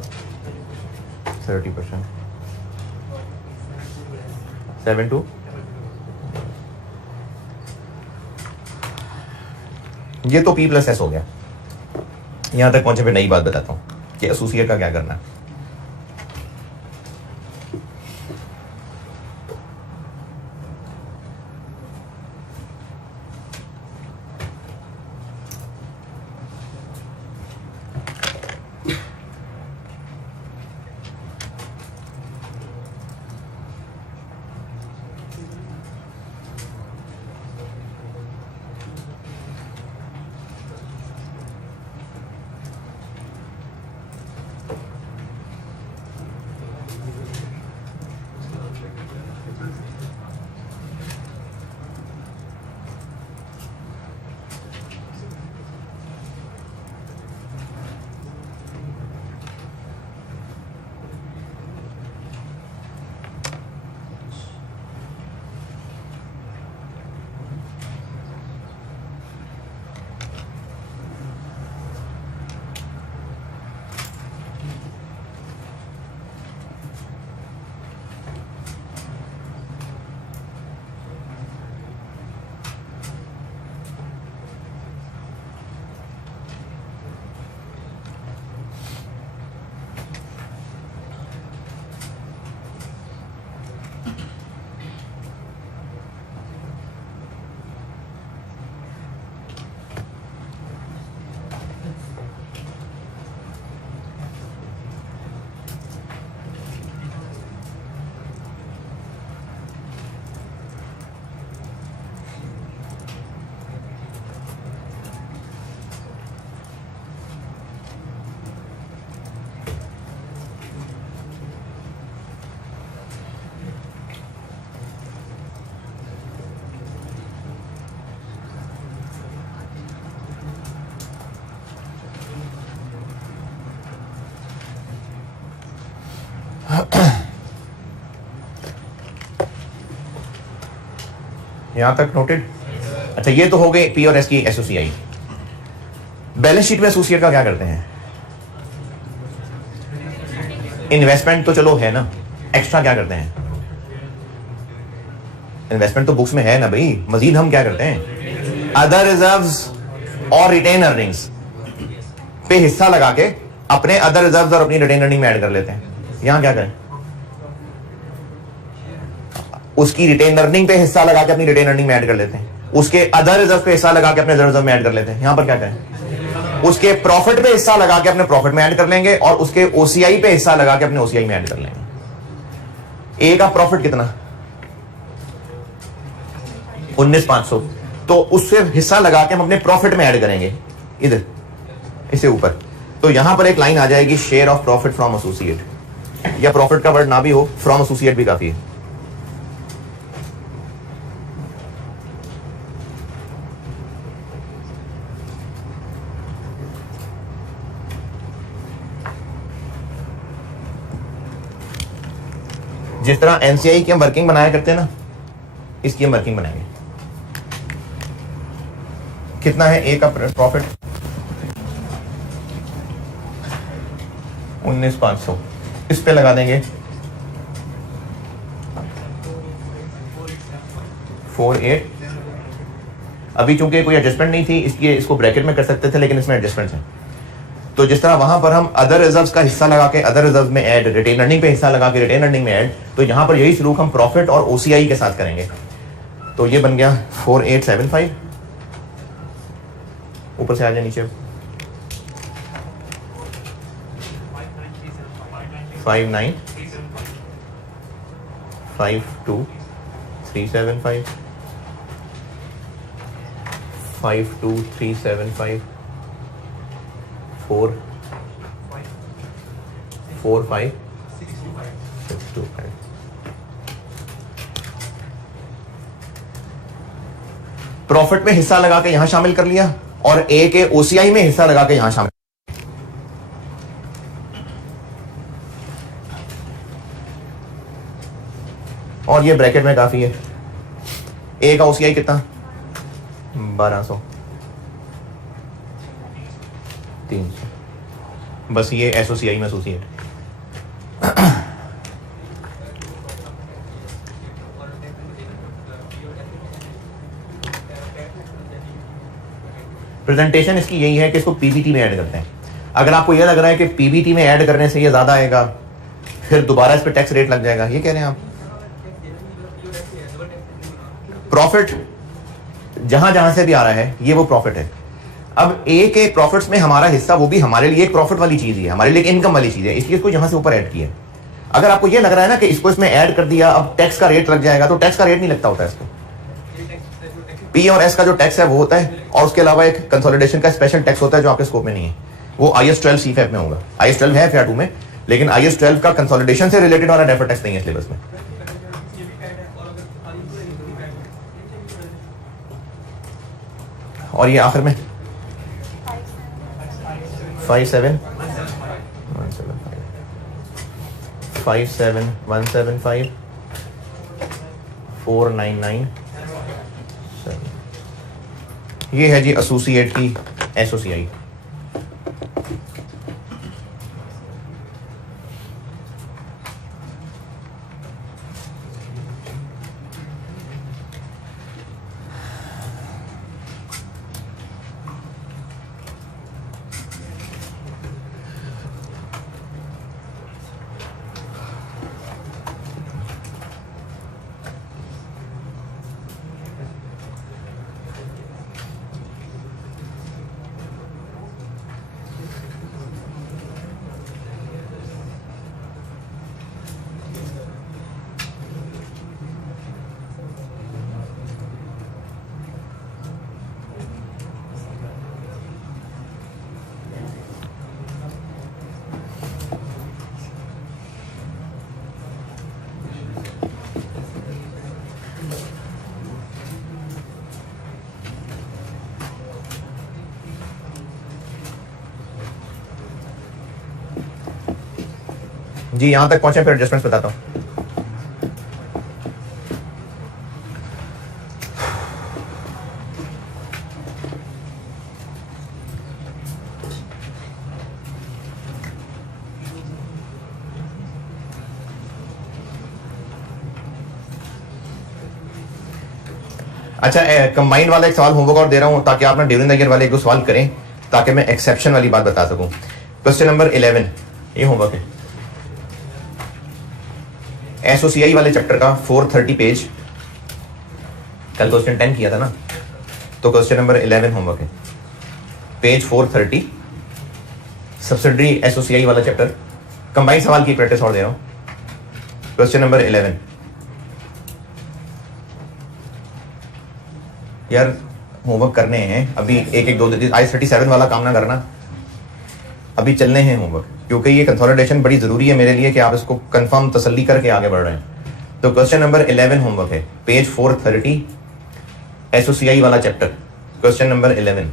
30%, 72। ये तो P प्लस एस हो गया। यहां तक पहुंचे, फिर नई बात बताता हूं कि एसोसिएट का क्या करना है। यहां तक नोटेड। अच्छा, ये तो हो गए पी और एस की एसोसिएट। बैलेंस शीट में एसोसिएट का क्या करते हैं? इन्वेस्टमेंट तो चलो है ना, एक्स्ट्रा क्या करते हैं? इन्वेस्टमेंट तो बुक्स में है ना भाई, मजीद हम क्या करते हैं? अदर रिजर्व्स और रिटेन अर्निंग्स पे हिस्सा लगा के अपने अदर रिजर्व्स और अपनी रिटेन अर्निंग में ऐड कर लेते हैं। यहां क्या करें, उसकी रिटेन अर्निंग पे हिस्सा लगा के अपनी रिटेन अर्निंग में ऐड कर लेते हैं, उसके अदर रिजर्व पे हिस्सा लगा के अपने रिजर्व में ऐड कर लेते हैं। यहां पर क्या करें, उसके प्रॉफिट पे हिस्सा लगा के अपने प्रॉफिट में ऐड कर लेंगे और उसके ओसीआई पे हिस्सा लगा के अपने ओसीआई में ऐड कर लेंगे। ए का प्रॉफिट कितना, 19,500, तो उससे हिस्सा लगा के हम अपने प्रॉफिट में ऐड करेंगे इधर इसे ऊपर। तो यहां पर एक लाइन आ जाएगी, share of profit from associate, या प्रॉफिट का वर्ड ना भी हो, फ्रॉम एसोसिएट भी काफी है। जिस तरह एनसीआई की हम वर्किंग बनाया करते हैं ना, इसकी हम वर्किंग बनाएंगे। कितना है ए का प्रॉफिट, 19,500, इस पे लगा देंगे 48। अभी चूंकि कोई एडजस्टमेंट नहीं थी इसलिए इसको ब्रैकेट में कर सकते थे, लेकिन इसमें एडजस्टमेंट है। तो जिस तरह वहां पर हम अदर रिजर्व्स का हिस्सा लगा के अदर रिजर्व में ऐड, रिटेन अर्निंग पे हिस्सा लगा के रिटेन अर्निंग में ऐड, तो यहां पर यही सलूक हम प्रॉफिट और ओसीआई के साथ करेंगे। तो ये बन गया 4875, ऊपर से आ जाए नीचे 5952,375, 52,375, 4,5,625। प्रॉफिट में हिस्सा लगा के यहां शामिल कर लिया और ए के ओसीआई में हिस्सा लगा के यहां शामिल। और ये ब्रैकेट में काफी है। ए का ओसीआई कितना, 1200, 300, बस ये एसोसीआई में एसोसिएट। प्रेजेंटेशन इसकी यही है कि इसको पीबीटी में ऐड करते हैं। अगर आपको यह लग रहा है कि पीबीटी में ऐड करने से ये ज्यादा आएगा, फिर दोबारा इस पे टैक्स रेट लग जाएगा, ये कह रहे हैं आप। प्रॉफिट जहां जहां से भी आ रहा है ये वो प्रॉफिट है। अब ए के प्रॉफिट्स में हमारा हिस्सा, वो भी हमारे लिए एक प्रॉफिट वाली चीज है, हमारे लिए एक इनकम वाली चीज है, इसलिए इसको यहां से ऊपर ऐड किया। अगर आपको ये लग रहा है ना कि इसको इसमें ऐड कर दिया अब टैक्स का रेट लग जाएगा, तो टैक्स का रेट नहीं लगता होता है इसको। पी और एस का जो टैक्स है वो होता है, और उसके अलावा एक कंसोलिडेशन का स्पेशल टैक्स होता है जो आपके स्कोप में नहीं है, वो IS 12 CFAP में होगा। IS 12 है FAR 2 में, लेकिन IS 12 का कंसोलिडेशन से रिलेटेड वाला डेफर्ड टैक्स नहीं है सिलेबस में। और ये आखिर में 57,175, 4,997, ये है जी एसोसिएट की एसोसिआई। जी यहां तक पहुंचे, फिर एडजस्टमेंट्स बताता हूं। अच्छा, कंबाइंड वाला एक सवाल होमवर्क और दे रहा हूं ताकि आप ना ड्यूरिंग द ईयर वाले एक दो सवाल करें ताकि मैं एक्सेप्शन वाली बात बता सकूं। क्वेश्चन नंबर 11 ये होमवर्क है, एसओसीआई वाले चैप्टर का 430 पेज। कल क्वेश्चन 10 किया था ना, तो क्वेश्चन नंबर 11 होमवर्क है, पेज 430, सब्सिडरी एसओसीआई वाला चैप्टर। कंबाइंड सवाल की प्रैक्टिस और दे रहा हूं। क्वेश्चन नंबर 11, यार होमवर्क करने हैं अभी, एक एक दो आज 37 वाला काम ना करना, अभी चलने हैं होमवर्क, क्योंकि ये कंसोलिडेशन बड़ी जरूरी है मेरे लिए कि आप इसको कंफर्म तसल्ली करके आगे बढ़ रहे हैं। तो क्वेश्चन नंबर 11 होमवर्क है, पेज 430, एसओसीआई वाला चैप्टर, क्वेश्चन नंबर 11।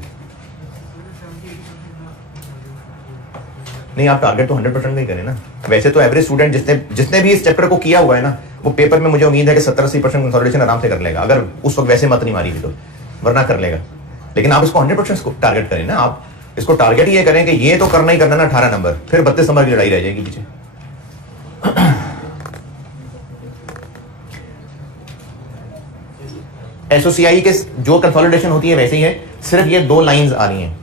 नहीं, आप टारगेट तो 100% नहीं करें ना। वैसे तो एवरेज स्टूडेंट जिसने भी इस चैप्टर को किया हुआ है ना, वो पेपर में मुझे उम्मीद है कि 70-80% कंसोलिडेशन आराम से कर लेगा, अगर उस वक्त वैसे मत नहीं मारी तो, वरना कर लेगा। लेकिन आप इसको 100% टारगेट करें ना, आप इसको टारगेट ये करें कि ये तो करना ही करना ना 18 नंबर, फिर 32 नंबर की लड़ाई रह जाएगी पीछे। एसओसीआई के जो कंसोलिडेशन होती है वैसे ही है, सिर्फ ये 2 लाइंस आ रही हैं।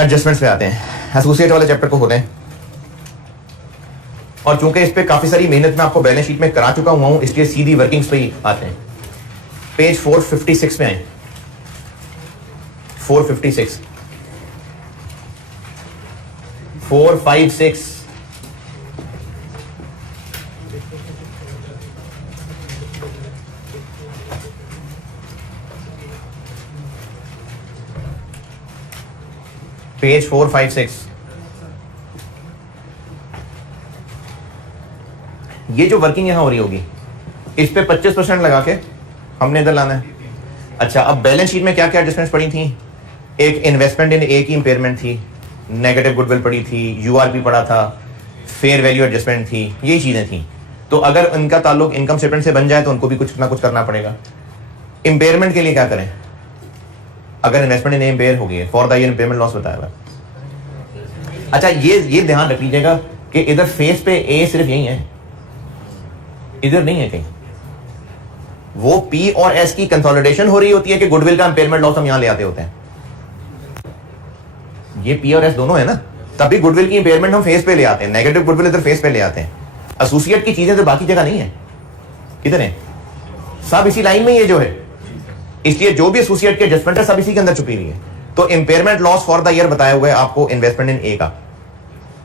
एडजस्टमेंट्स पे आते हैं, एसोसिएट वाले चैप्टर को होते हैं, और चूंकि इस पे काफी सारी मेहनत मैं आपको बैलेंस शीट में करा चुका हुआ हूं, इसलिए सीधी वर्किंग्स पे ही आते हैं। पेज 456 में आए, 456, 456, पेज 456। ये जो वर्किंग यहां हो रही होगी, इस पे 25% लगा के हमने इधर लाना है। अच्छा, अब बैलेंस शीट में क्या क्या एडजस्टमेंट्स पड़ी थी? एक इन्वेस्टमेंट इन ए की इंपेयरमेंट थी, नेगेटिव गुडविल पड़ी थी, यूआरपी पड़ा था, फेयर वैल्यू एडजस्टमेंट थी, यही चीजें थी। तो अगर इनका ताल्लुक इनकम स्टेटमेंट से बन जाए तो उनको भी कुछ ना कुछ करना पड़ेगा। इंपेयरमेंट के लिए क्या करें? अगर इन्वेस्टमेंट इन ए इंपेयर हो गई है, for the year impairment loss बताया हुआ। अच्छा, ये ध्यान रख लीजिएगा कि इधर फेस पे ए सिर्फ यही है, इधर नहीं है कहीं। वो पी और एस की कंसोलिडेशन हो रही होती है कि गुडविल का इंपेयरमेंट लॉस हम यहां ले आते होते हैं। ये पी और एस दोनों है ना, तभी गुडविल की इंपेयरमेंट हम फेस पे ले आते हैं, नेगेटिव गुडविल इधर फेस पे ले आते हैं। एसोसिएट की चीजें तो बाकी जगह नहीं है, किधर है? सब इसी लाइन में ये जो है, इसलिए जो भी एसोसिएट के एडजस्टमेंट है सब इसी के अंदर छुपी हुई है। तो impairment loss for the year बताया हुआ है आपको इन्वेस्टमेंट इन ए का,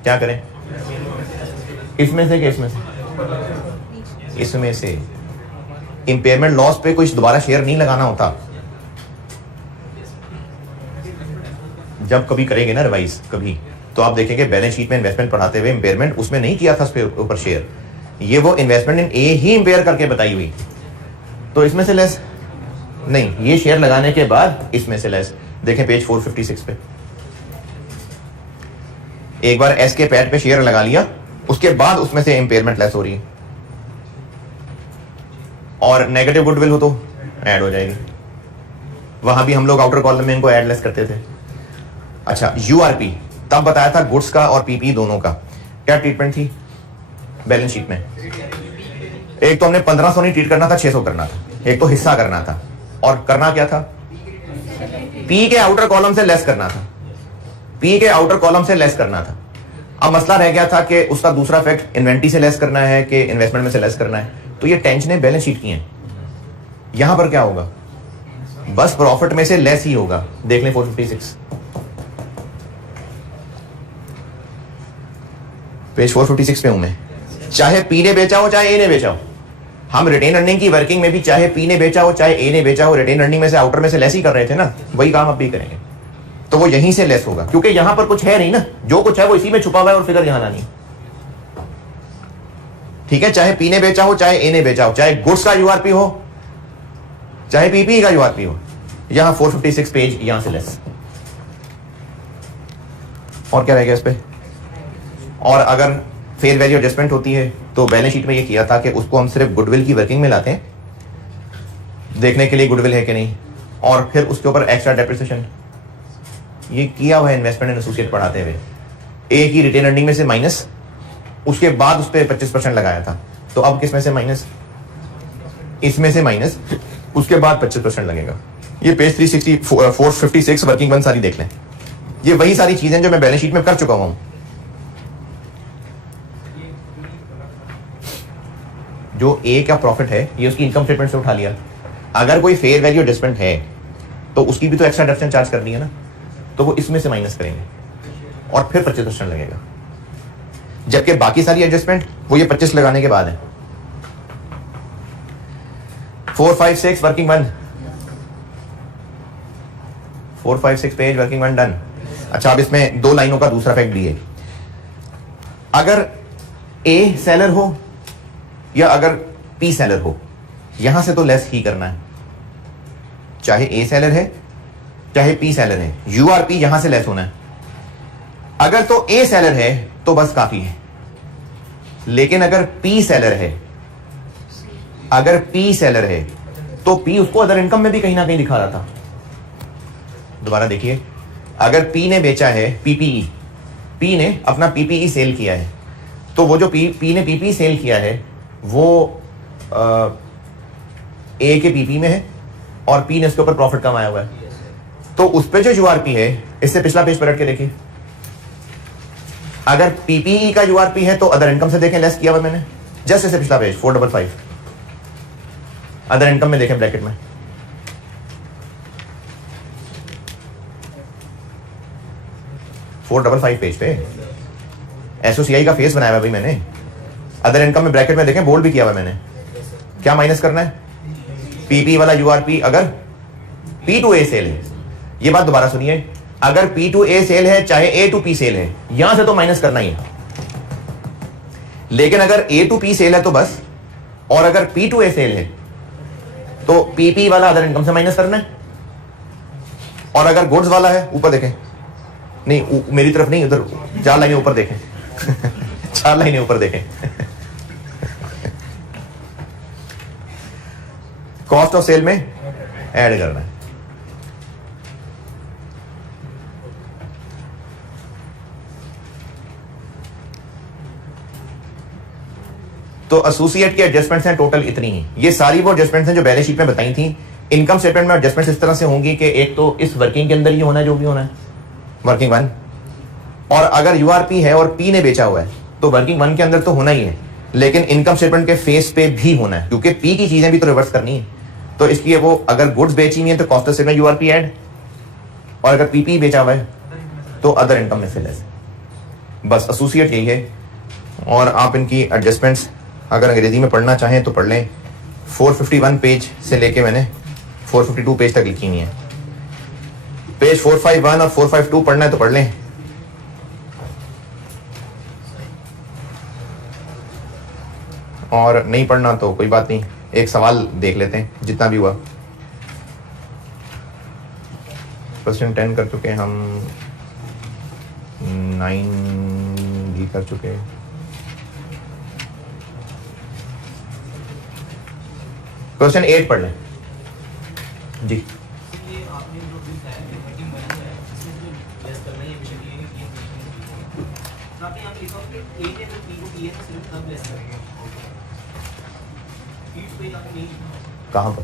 क्या करें? इसमें से इसमें से इसमें से इंपेयरमेंट लॉस पे कोई दोबारा शेयर नहीं लगाना होता। जब कभी करेंगे ना रिवाइज कभी, तो आप देखेंगे बैलेंस शीट में इन्वेस्टमेंट पढ़ाते हुए इंपेयरमेंट उसमें नहीं किया था उस पे ऊपर शेयर, ये वो इन्वेस्टमेंट इन ए ही इंपेयर करके बताई हुई। तो इसमें से लेस नहीं, ये शेयर लगाने के बाद इसमें से लेस। देखें पेज 456 पे, एक बार एस के पैड पे शेयर लगा लिया, उसके बाद उसमें से इंपेयरमेंट लेस हो रही है, और नेगेटिव गुडविल हो तो ऐड हो जाएगी। वहां भी हम लोग आउटर कॉलम में इनको ऐड लेस करते थे। अच्छा, यूआरपी तब बताया था गुड्स का और पीपी दोनों का क्या ट्रीटमेंट थी बैलेंस शीट में। एक तो हमने 1500 नहीं ट्रीट करना था, 600 करना था, एक तो हिस्सा करना था, और करना क्या था? पी के आउटर कॉलम से लेस करना था, पी के आउटर कॉलम से लेस करना था। अब मसला रह गया था कि उसका दूसरा फैक्ट इन्वेंट्री से लेस करना है कि इन्वेस्टमेंट में से लेस करना है। तो ये टेंशनें बैलेंस शीट की हैं। यहां पर क्या होगा? बस प्रॉफिट में से लेस ही होगा। देख लें 456 पेज 456 पे हूं मैं। चाहे पी ने बेचा हो चाहे ए ने बेचा हो, हम रिटेन अर्निंग की वर्किंग में भी चाहे पी ने बेचा हो चाहे ए ने बेचा हो, रिटेन अर्निंग में से आउटर में से लेस ही कर रहे थे ना, वही काम अब भी करेंगे। तो वो यहीं से लेस होगा, क्योंकि यहां पर कुछ है नहीं ना, जो कुछ है वो इसी में छुपा हुआ है और फिगर यहां लानी। ठीक है, चाहे पी ने बेचा हो चाहे ए ने बेचा हो, चाहे गुड्स का यूआरपी हो चाहे पीपी का यूआरपी हो, यहां 456 पेज यहां से लेस। और क्या रह गया इस पे? और अगर फेयर वैल्यू एडजस्टमेंट होती है तो बैलेंस शीट में ये किया था कि उसको हम सिर्फ गुडविल की वर्किंग में लाते हैं, देखने के लिए गुडविल है कि नहीं, और फिर उसके ऊपर एक्स्ट्रा डेप्रिसिएशन ये किया हुआ है इन्वेस्टमेंट इन एसोसिएट पढ़ाते हुए। ए की रिटेन अर्निंग में से माइनस, उसके बाद उस पर 25% लगाया था। तो अब किस में से माइनस? इसमें से माइनस, उसके बाद 25% लगेगा। ये पेज 360 456 वर्किंग वन सारी देख लें। ये वही सारी चीजें जो मैं बैलेंस शीट में कर चुका हूं। जो ए का प्रॉफिट है ये उसकी इनकम स्टेटमेंट से उठा लिया। अगर कोई फेयर वैल्यू एडजस्टमेंट है तो उसकी भी तो एक्स्ट्रा डिडक्शन चार्ज करनी है ना, तो वो इसमें से माइनस करेंगे और फिर 25% लगेगा। जबकि बाकी सारी एडजस्टमेंट वो ये 25 लगाने के बाद है। 456 working one, 456 page working one done. अच्छा, अब इसमें 2 लाइनों का दूसरा फैक्ट भी है। अगर ए सेलर हो या अगर पी सेलर हो, यहां से तो लेस ही करना है, चाहे ए सेलर है चाहे पी सेलर है, यूआरपी यहां से लेस होना है। अगर तो ए सेलर है तो बस काफी है, लेकिन अगर पी सेलर है, अगर पी सेलर है तो पी उसको अदर इनकम में भी कहीं ना कहीं दिखा रहा था। दोबारा देखिए, अगर पी ने बेचा है पीपीई, पी ने अपना पीपीई सेल किया है, तो वो जो पी ने पीपीई सेल किया है वो ए के पीपी में है और पी ने उसके ऊपर प्रॉफिट कमाया हुआ है। तो उस पे जो यूआरपी है, इससे पिछला पेज पलट के देखिए, अगर पीपीई का यूआरपी है तो अदर इनकम से देखें, लेस किया हुआ मैंने, जस्ट इससे पिछला पेज 455 अदर इनकम में देखें ब्रैकेट में, पेज पे एसोसीआई का फेस बनाया हुआ भाई मैंने। अदर इनकम में ब्रैकेट में देखें, बोल्ड भी किया हुआ मैंने। क्या माइनस करना है? पीपी वाला यूआरपी अगर पी टू ए सेल है, ये बात दोबारा सुनिए, अगर पी टू ए सेल है चाहे ए टू पी सेल है, यहां से तो माइनस करना ही है। लेकिन अगर ए टू पी सेल है तो बस, और अगर पी टू ए सेल है तो पीपी वाला अदर इनकम से माइनस करना है। और अगर गुड्स वाला है, ऊपर देखें, नहीं मेरी तरफ नहीं, उधर 4 लाइनें ऊपर देखें 4 लाइनें ऊपर देखें कॉस्ट ऑफ सेल में ऐड करना है। तो एसोसिएट की एडजस्टमेंट्स हैं टोटल इतनी ही। ये सारी वो एडजस्टमेंट्स हैं जो बैलेंस शीट में बताई थी। इनकम स्टेटमेंट में एडजस्टमेंट्स इस तरह से होंगी कि एक तो इस वर्किंग के अंदर ही होना है जो भी होना है, वर्किंग वन, और अगर यूआरपी है और पी ने बेचा हुआ है तो वर्किंग वन के अंदर तो होना ही है, लेकिन इनकम स्टेटमेंट के फेस पे भी होना है, क्योंकि पी की चीजें भी तो रिवर्स करनी है। तो इसलिए वो अगर गुड्स बेची हुई है तो कॉस्ट ऑफ सेल में यूआरपी ऐड, और अगर पीपी बेचा हुआ है तो अदर इनकम में से लेस। बस एसोसिएट यही है। और आप इनकी एडजस्टमेंट्स अगर अंग्रेजी में पढ़ना चाहें तो पढ़ लें। 451 पेज से लेके मैंने 452 पेज तक लिखी हुई है। पेज 451 और 452 पढ़ना है तो पढ़ लें। और नहीं पढ़ना तो कोई बात नहीं, एक सवाल देख लेते हैं जितना भी हुआ। क्वेश्चन 10 कर चुके हैं हम, 9 भी कर चुके हैं। क्वेश्चन 8 पढ़ लें जी। कहाँ पर?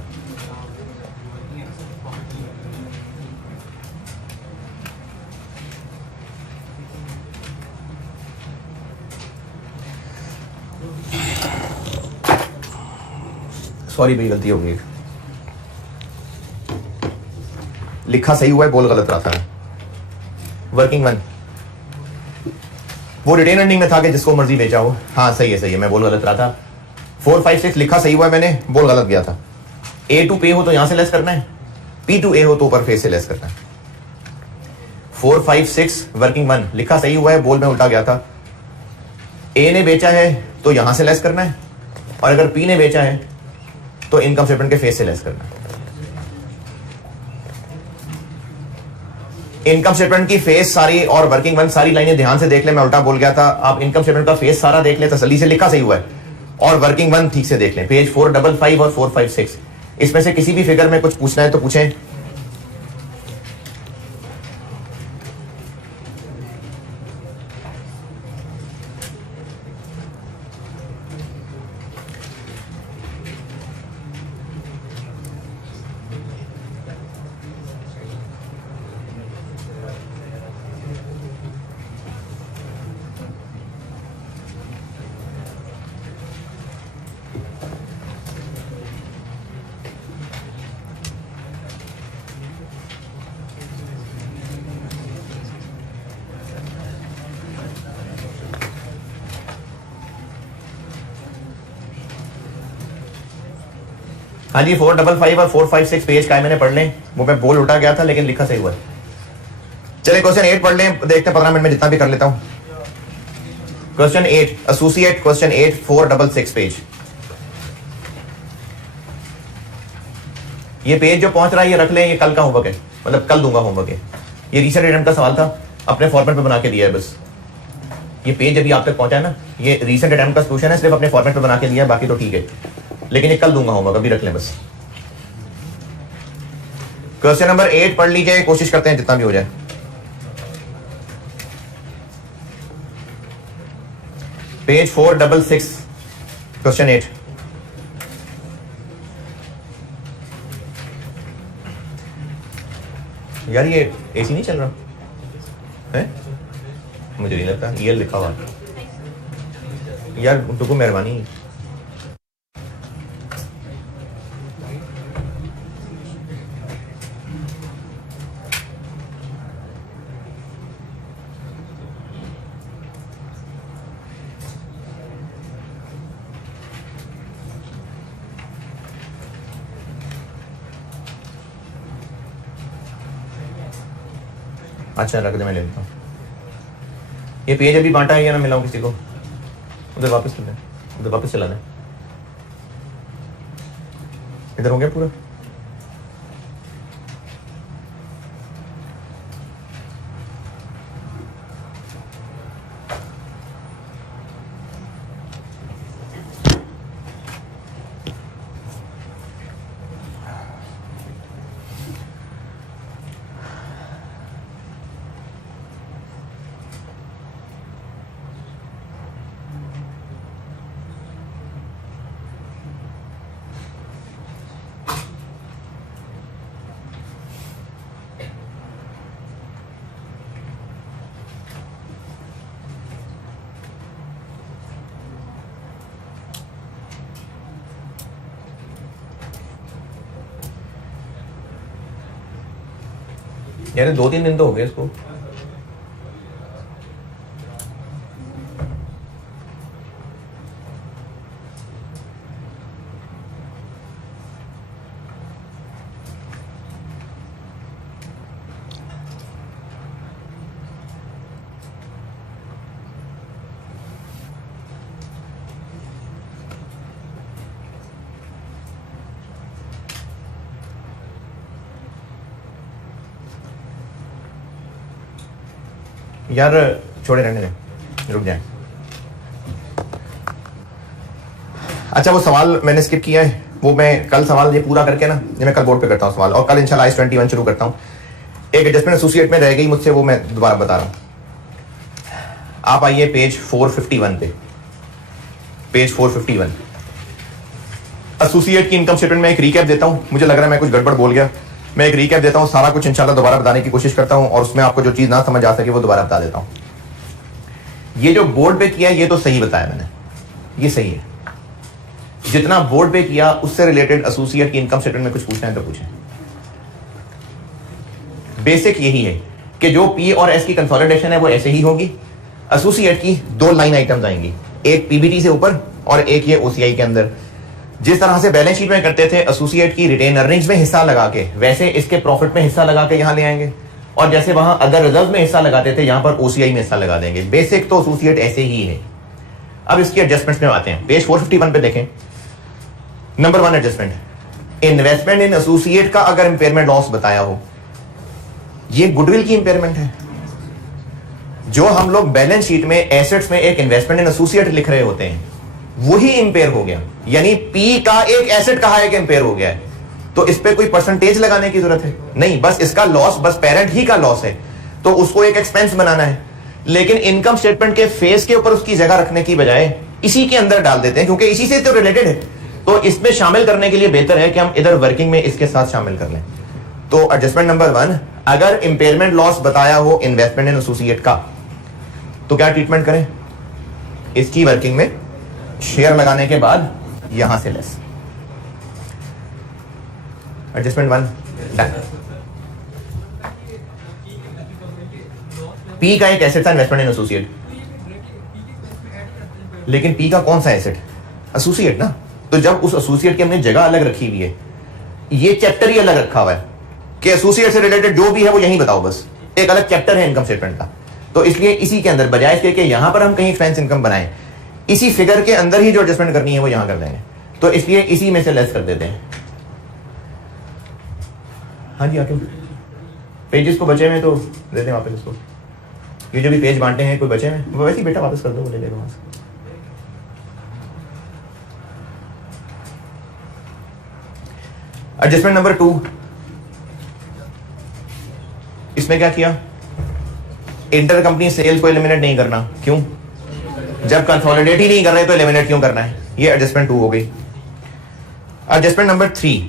सॉरी भाई, गलती हो गई। लिखा सही हुआ है, बोल गलत रहा था। वर्किंग वन वो रिटेन अर्निंग में था कि जिसको मर्जी बेचा हो। हाँ सही है, मैं बोल गलत रहा था। 456 लिखा सही हुआ है मैंने, बोल गलत गया था। ए टू पे हो तो यहां से लेस करना है, पी टू ए हो तो ऊपर फेस से लेस करना है। 456 वर्किंग वन लिखा सही हुआ है, बोल में उल्टा गया था। ए ने बेचा है तो यहां से लेस करना है, और अगर पी ने बेचा है तो इनकम स्टेटमेंट के फेस से लेस करना है। इनकम स्टेटमेंट की फेस सारी और वर्किंग वन सारी लाइनें ध्यान से देख ले, मैं उल्टा बोल गया था। आप इनकम स्टेटमेंट का फेस सारा देख ले, तसल्ली से लिखा सही हुआ है, और वर्किंग वन ठीक से देख लें। पेज 455 और 456, इसमें से किसी भी फिगर में कुछ पूछना है तो पूछें। हाँ जी 455 और 456 पेज का है, मैंने पढ़ लें, वो मैं बोल उठा गया था लेकिन लिखा सही हुआ है। चलिए क्वेश्चन 8 पढ़ लें, देखते हैं 15 मिनट में जितना भी कर लेता हूं। Question 8 associate question 8 466 page. ये पेज जो पहुंच रहा है ये रख लें, ये कल का होमवर्क है, मतलब कल दूंगा होमवर्क है। ये रिसेंट अटेम्प्ट का सवाल था, अपने फॉर्मेट पे बना के दिया है बस। ये पेज अभी आप तक पहुंचा है ना, ये रिसेंट अटेम्प्ट का सॉल्यूशन है, सिर्फ अपने फॉर्मेट पे बना के दिया है, बाकी तो ठीक है, लेकिन ये कल दूंगा होमवर्क, अभी रख लें बस। क्वेश्चन नंबर 8 पढ़ लीजिए, कोशिश करते हैं जितना भी हो जाए। Page 466 question 8। यार ये एसी नहीं चल रहा है, मुझे नहीं लगता, ये लिखा हुआ यार, तुमको मेहरबानी। अच्छा रख दे, मैं ले लेता हूँ। ये पेज अभी बांटा है या ना मिलाऊं किसी को, उधर वापस चलना है, उधर वापस चलाना है। इधर हो गया पूरा। यार 2-3 दिन तो हो गए इसको। यार छोड़े रहने दें, रुक जाए। अच्छा वो सवाल मैंने स्किप किया है, वो मैं कल सवाल ये पूरा करके ना, ये मैं कल बोर्ड पे करता हूँ सवाल, और कल इंशाल्लाह आइस 21 शुरू करता हूँ। एक एडजस्टमेंट एसोसिएट में रह गई मुझसे, वो मैं दोबारा बता रहा हूँ। आप आइए पेज 451 पे, पेज 451। एसोसिएट की इनकम स्टेटमेंट में एक रीकैप देता हूँ, मुझे लग रहा है मैं कुछ गड़बड़ बोल गया, मैं एक रीकैप देता हूँ, सारा कुछ इंशाल्लाह दोबारा बताने की कोशिश करता हूँ, और उसमें आपको जो चीज ना समझ आ सके वो दोबारा बता देता हूँ। ये जो बोर्ड पे किया ये तो सही बताया मैंने, ये सही है। जितना बोर्ड पे किया उससे रिलेटेड एसोसिएट की इनकम स्टेटमेंट में कुछ पूछना है तो पूछें। बेसिक यही है कि जो पी और एस की कंसोलिडेशन है वो ऐसे ही होगी। एसोसिएट की 2 लाइन आइटम्स आएंगी, एक पीबीटी से ऊपर और एक ये ओसीआई के अंदर। जिस तरह से बैलेंस शीट में करते थे एसोसिएट की रिटेन अर्निंग्स में हिस्सा लगा के, वैसे इसके प्रॉफिट में हिस्सा लगा के यहां ले आएंगे, और जैसे वहां अदर रिजर्व में हिस्सा लगाते थे यहां पर ओसीआई में हिस्सा लगा देंगे। बेसिक तो एसोसिएट ऐसे ही है। अब इसकी एडजस्टमेंट्स में आते हैं, पेज 451 पे देखें। नंबर 1 एडजस्टमेंट, इन्वेस्टमेंट इन एसोसिएट का अगर इंपेयरमेंट लॉस बताया हो, ये गुडविल की इंपेयरमेंट है। जो हम लोग बैलेंस शीट में एसेट्स में एक इन्वेस्टमेंट इन एसोसिएट लिख रहे होते हैं वही इंपेयर हो गया, यानी पी का एक एसेट कहा है कि इंपेयर हो गया है, तो इस पे कोई परसेंटेज लगाने की जरूरत है नहीं, बस इसका लॉस, बस पेरेंट ही का लॉस है तो उसको एक एक्सपेंस बनाना है। लेकिन इनकम स्टेटमेंट के फेस के ऊपर उसकी जगह रखने की बजाय इसी के अंदर डाल देते हैं, क्योंकि इसी से तो रिलेटेड है, तो इसमें शामिल करने के लिए बेहतर है कि हम इधर वर्किंग में इसके साथ शामिल कर लें। तो एडजस्टमेंट नंबर 1, अगर इंपेयरमेंट लॉस बताया हो इन्वेस्टमेंट इन एसोसिएट का तो क्या ट्रीटमेंट करें, इसकी वर्किंग में शेयर लगाने के बाद यहां से लेस। Adjustment 1 done. पी का एक एसेट था इन्वेस्टमेंट इन एसोसिएट, लेकिन पी का कौन सा एसेट, एसोसिएट ना, तो जब उस एसोसिएट की हमने जगह अलग रखी हुई है ये चैप्टर ही अलग रखा हुआ है कि एसोसिएट से रिलेटेड जो भी है वो यहीं बताओ, बस एक अलग चैप्टर है इनकम स्टेटमेंट का। तो इसलिए इसी के अंदर बजाय इसके कि यहां पर हम कहीं एक्सपेंस इनकम बनाएं, इसी फिगर के अंदर ही जो एडजस्टमेंट करनी है वो यहां कर देंगे। तो इसलिए इसी में से लेस कर देते हैं। हाँ जी, आके पेजेस को बचे हुए तो दे दें वापस इसको। ये जो भी पेज बांटे हैं कोई बचे हैं वो वैसे ही बेटा वापस कर दो, वो ले लेगा वहां से। एडजस्टमेंट नंबर 2, इसमें क्या किया, इंटर कंपनी सेल को एलिमिनेट नहीं करना। क्यों? जब कंसोलिडेट ही नहीं कर रहे तो एलिमिनेट क्यों करना है? ये एडजस्टमेंट 2 हो गई। Adjustment number 3,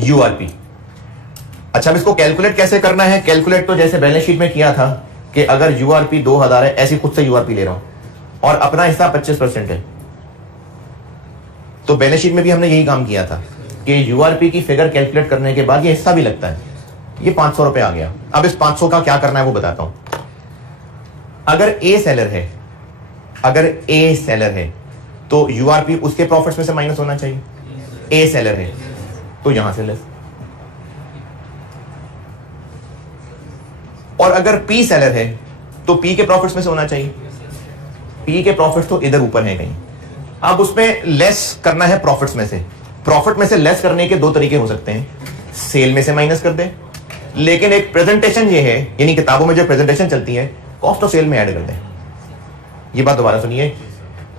URP. अच्छा, अब इसको कैलकुलेट कैसे करना है? कैलकुलेट तो जैसे बैलेंस शीट में किया था कि अगर यूआरपी 2000 है, ऐसी खुद से यूआरपी ले रहा हूं और अपना हिस्सा 25% है, तो बैलेंस शीट में भी हमने यही काम किया था कि यूआरपी की फिगर कैलकुलेट करने के बाद ये हिस्सा भी लगता है। ये 500 रुपए आ गया। अब इस 500 का क्या करना है वो बताता हूं। अगर ए सेलर है, तो यूआरपी उसके प्रॉफिट्स में से माइनस होना चाहिए। ए सेलर है तो यहां से लेस। और अगर पी सेलर है तो पी के प्रॉफिट्स में से होना चाहिए। पी के प्रॉफिट्स तो इधर ऊपर है कहीं। अब उसमें लेस करना है प्रॉफिट्स में से। प्रॉफिट में से लेस करने के 2 तरीके हो सकते हैं, सेल में से माइनस कर दे, लेकिन एक प्रेजेंटेशन ये है, यानी किताबों में जो प्रेजेंटेशन चलती है, कॉस्ट ऑफ सेल में ऐड कर दे। ये बात दोबारा सुनिए,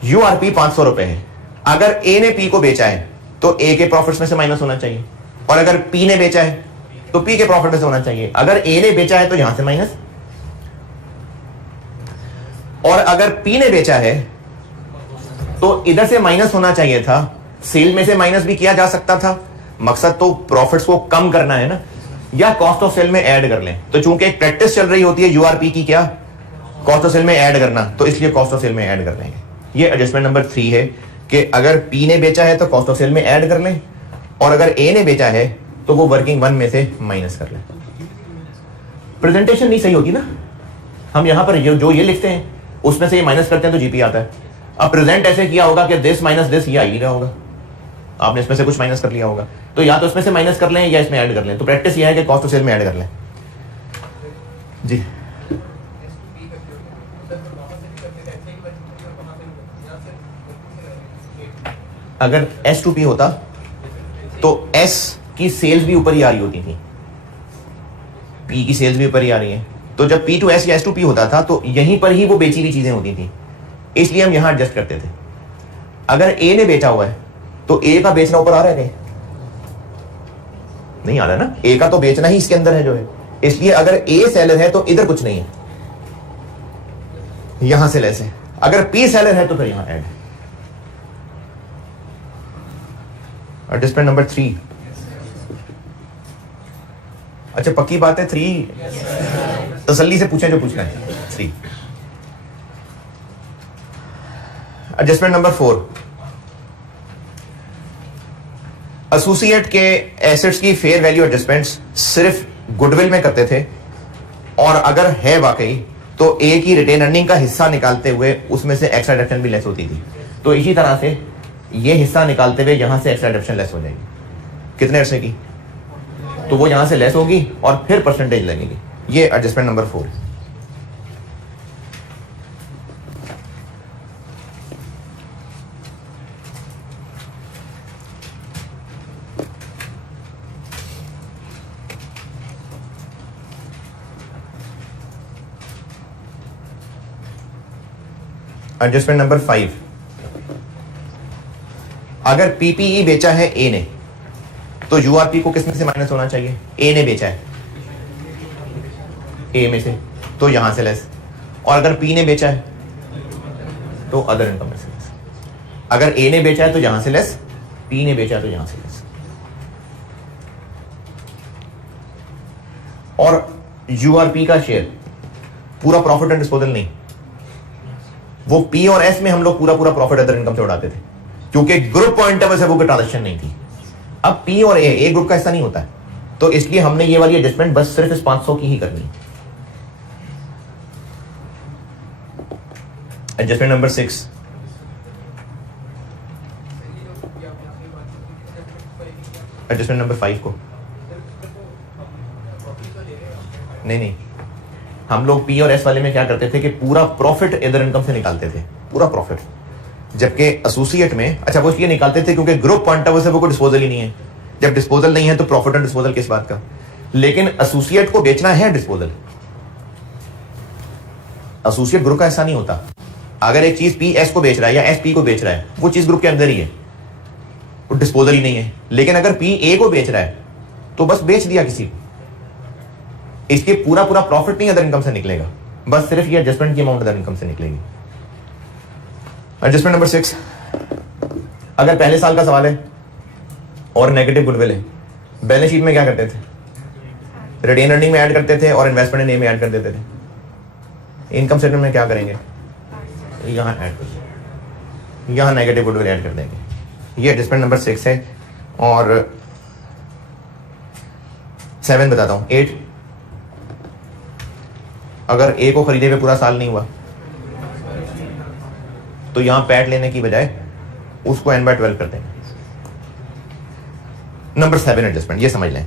यूआरपी 500 रुपए है। अगर ए ने पी को बेचा है तो ए के प्रॉफिट्स में से माइनस होना चाहिए, और अगर पी ने बेचा है तो पी के प्रॉफिट में से होना चाहिए। अगर ए ने बेचा है तो यहां से माइनस, और अगर पी ने बेचा है तो इधर से माइनस होना चाहिए था। सेल में से माइनस भी किया जा सकता था, मकसद तो प्रॉफिट्स को कम करना है ना, या कॉस्ट ऑफ सेल में ऐड कर लें। तो चूंकि एक प्रैक्टिस चल रही होती है यूआरपी की, क्या कॉस्ट ऑफ सेल में ऐड करना, तो इसलिए कॉस्ट ऑफ सेल में ऐड कर लेंगे। ये एडजस्टमेंट नंबर 3 है कि अगर पी ने बेचा है तो कॉस्ट ऑफ सेल में ऐड कर लें, और अगर ए ने बेचा है तो वो वर्किंग 1 में से माइनस कर लें। प्रेजेंटेशन नहीं सही होती ना, हम यहां पर जो ये लिखते हैं उसमें से ये माइनस करते हैं तो जीपी आता है। अब प्रेजेंट ऐसे किया होगा कि दिस माइनस दिस, ये आ ही रहा होगा, आपने इसमें से कुछ माइनस कर लिया होगा, तो या तो इसमें से माइनस कर लें या इसमें ऐड कर लें। तो प्रैक्टिस ये है कि कॉस्ट ऑफ सेल में ऐड कर लें। जी, अगर S2P होता तो S की सेल्स भी ऊपर ही आ रही होती थी, P की सेल्स भी ऊपर ही आ रही है। तो जब P to S या S2P होता था तो यहीं पर ही वो बेची हुई चीजें होती थी, इसलिए हम यहां एडजस्ट करते थे। अगर A ने बेचा हुआ है तो A का बेचना ऊपर आ रहा है, कहीं नहीं आ रहा ना, A का तो बेचना ही इसके अंदर है जो है, इसलिए अगर A सेलर है तो इधर कुछ नहीं है, यहां से लेस है। अगर P सेलर है तो फिर यहां ऐड है। एडजस्टमेंट नंबर 3, अच्छा पक्की बात है 3, तसल्ली से पूछें जो पूछना है। 3 एडजस्टमेंट नंबर 4, एसोसिएट के एसेट्स की फेयर वैल्यू एडजस्टमेंट्स सिर्फ गुडविल में करते थे, और अगर है वाकई तो ए की रिटेन अर्निंग का हिस्सा निकालते हुए उसमें से एक्स्ट्रा डिडक्शन भी लेस होती थी। तो इसी तरह से ये हिस्सा निकालते हुए यहां से एक्स्ट्रा डिडक्शन लेस हो जाएगी। कितने अरसे की? तो वो यहां से लेस होगी और फिर परसेंटेज लगेगी। ये एडजस्टमेंट नंबर 4। एडजस्टमेंट नंबर 5, अगर पीपीई बेचा है ए ने तो यूआरपी को किसमें से माइनस होना चाहिए? ए ने बेचा है ए में से, तो यहां से लेस, और अगर पी ने बेचा है तो अदर इनकम में से लेस। अगर ए ने बेचा है तो यहां से लेस, पी ने बेचा है तो यहां से लेस। और यूआरपी का शेयर पूरा प्रॉफिट एंड डिस्पोजल नहीं, वो पी और एस में हम लोग पूरा प्रॉफिट अदर इनकम से उड़ाते थे, क्योंकि ग्रुप पॉइंट ऑफ से वो कोई ट्रांजेक्शन नहीं थी। अब पी और ए ग्रुप का हिस्सा नहीं होता है, तो इसलिए हमने ये वाली एडजस्टमेंट बस सिर्फ इस 500 की ही करनी है। एडजस्टमेंट नंबर 6, एडजस्टमेंट नंबर 5 को, नहीं, हम लोग पी और एस वाले में क्या करते थे कि पूरा प्रॉफिट अदर इनकम से निकालते थे, पूरा प्रॉफिट, जबकि एसोसिएट में अच्छा वो इसलिए निकालते थे क्योंकि ग्रुप पॉइंट ऑफ व्यू से वो कोई डिस्पोजल ही नहीं है। जब डिस्पोजल नहीं है तो प्रॉफिट और डिस्पोजल किस बात का, लेकिन एसोसिएट को बेचना है डिस्पोजल। एसोसिएट ग्रुप का ऐसा नहीं होता। अगर एक चीज पी एस को बेच रहा है या एस पी को बेच रहा है, वो चीज ग्रुप के अंदर ही है, वो डिस्पोजल ही नहीं है। लेकिन अगर पी ए को बेच रहा है तो बस बेच दिया किसी को, इसके पूरा प्रॉफिट नहीं अदर इनकम से निकलेगा, बस सिर्फ ये एडजस्टमेंट की अमाउंट अदर इनकम से निकलेगी। एडजस्टमेंट नंबर 6, अगर पहले साल का सवाल है और नेगेटिव गुडविल है, बैलेंस शीट में क्या करते थे, रिटेन अर्निंग में ऐड करते थे और इन्वेस्टमेंट इन ए में ऐड कर देते थे। इनकम स्टेटमेंट में क्या करेंगे, यहां ऐड, यहां नेगेटिव गुडविल ऐड कर देंगे। ये एडजस्टमेंट नंबर 6 है। और 7 बताता हूं, 8, अगर ए को खरीदे हुए पूरा साल नहीं हुआ तो यहां पैट लेने की बजाय उसको n/12 कर देंगे। नंबर 7 एडजस्टमेंट, ये समझ लें।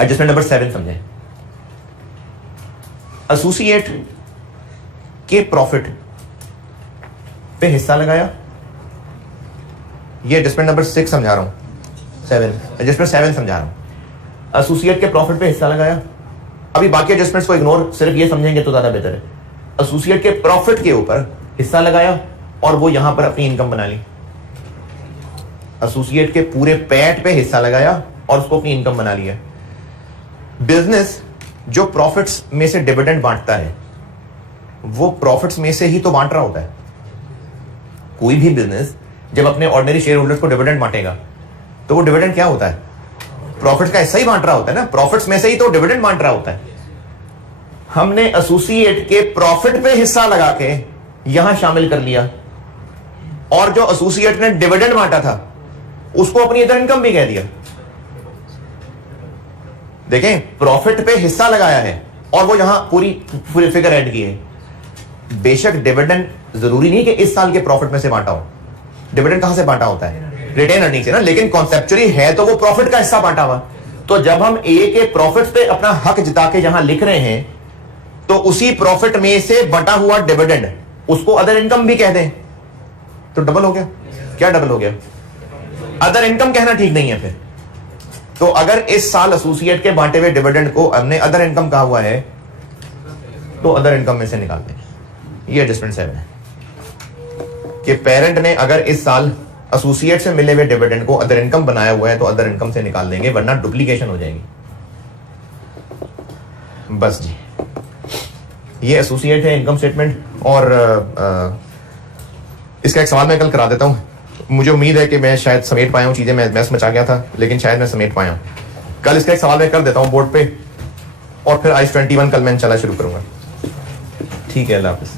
एडजस्टमेंट नंबर 7 समझें, एसोसिएट के प्रॉफिट पे हिस्सा लगाया, ये एडजस्टमेंट नंबर 6 समझा रहा हूं, 7 एडजस्टमेंट 7 समझा रहा हूं। एसोसिएट के प्रॉफिट पे हिस्सा लगाया, अभी बाकी एडजस्टमेंट्स को इग्नोर, सिर्फ ये समझेंगे तो ज्यादा बेहतर है। एसोसिएट के प्रॉफिट के ऊपर हिस्सा लगाया और वो यहां पर अपनी इनकम बना ली। एसोसिएट के पूरे पैट पे हिस्सा लगाया और उसको अपनी इनकम बना लिया। बिजनेस जो प्रॉफिट्स में से डिविडेंड बांटता है, वो प्रॉफिट्स में से ही तो बांट रहा होता है। कोई भी बिजनेस जब अपने ऑर्डिनरी शेयर होल्डर्स को डिविडेंड बांटेगा तो वो डिविडेंड क्या होता है, प्रॉफिट्स का हिस्सा ही बांट रहा होता है ना, प्रॉफिट्स में से ही तो डिविडेंड बांट रहा होता है। हमने एसोसिएट के प्रॉफिट पे हिस्सा लगा के यहां शामिल कर लिया और जो एसोसिएट ने डिविडेंड बांटा था उसको अपनी अदर इनकम भी कह दिया। देखें, प्रॉफिट पे हिस्सा लगाया है और वो यहां पूरी फिगर ऐड की है। बेशक डिविडेंड जरूरी नहीं कि इस साल के प्रॉफिट में से बांटा हो, डिविडेंड कहां से बांटा होता है, रिटेन अर्निंग से ना, लेकिन कॉन्सेप्चुअली है तो वो प्रॉफिट का हिस्सा बांटा हुआ। तो जब हम ए के प्रॉफिट पे अपना हक जिता के जहां लिख रहे हैं तो उसी प्रॉफिट में से बटा हुआ डिविडेंड उसको अदर इनकम भी कह दें तो डबल हो गया। क्या डबल हो गया, अदर इनकम कहना ठीक नहीं है फिर। तो अगर इस साल एसोसिएट के बांटे हुए डिविडेंड को हमने अदर इनकम कहा हुआ है तो अदर इनकम में से निकाल दें। ये एडजस्टमेंट 7 है कि पेरेंट ने अगर इस साल एसोसिएट से मिले हुए डिविडेंड को अदर इनकम बनाया हुआ है तो अदर इनकम से निकाल देंगे, वरना डुप्लीकेशन हो जाएगी। बस जी, ये एसोसिएट है इनकम स्टेटमेंट। और इसका एक सवाल मैं कल करा देता हूं। मुझे उम्मीद है कि मैं शायद समेट पाया हूं चीजें, मैं मैस मचा गया था लेकिन शायद मैं समेट पाया हूं। कल इसका एक सवाल मैं कर देता हूं बोर्ड पे और फिर IS 21 कल मैं इंशाल्लाह शुरू करूंगा। ठीक है, अल्लाह हाफिज़।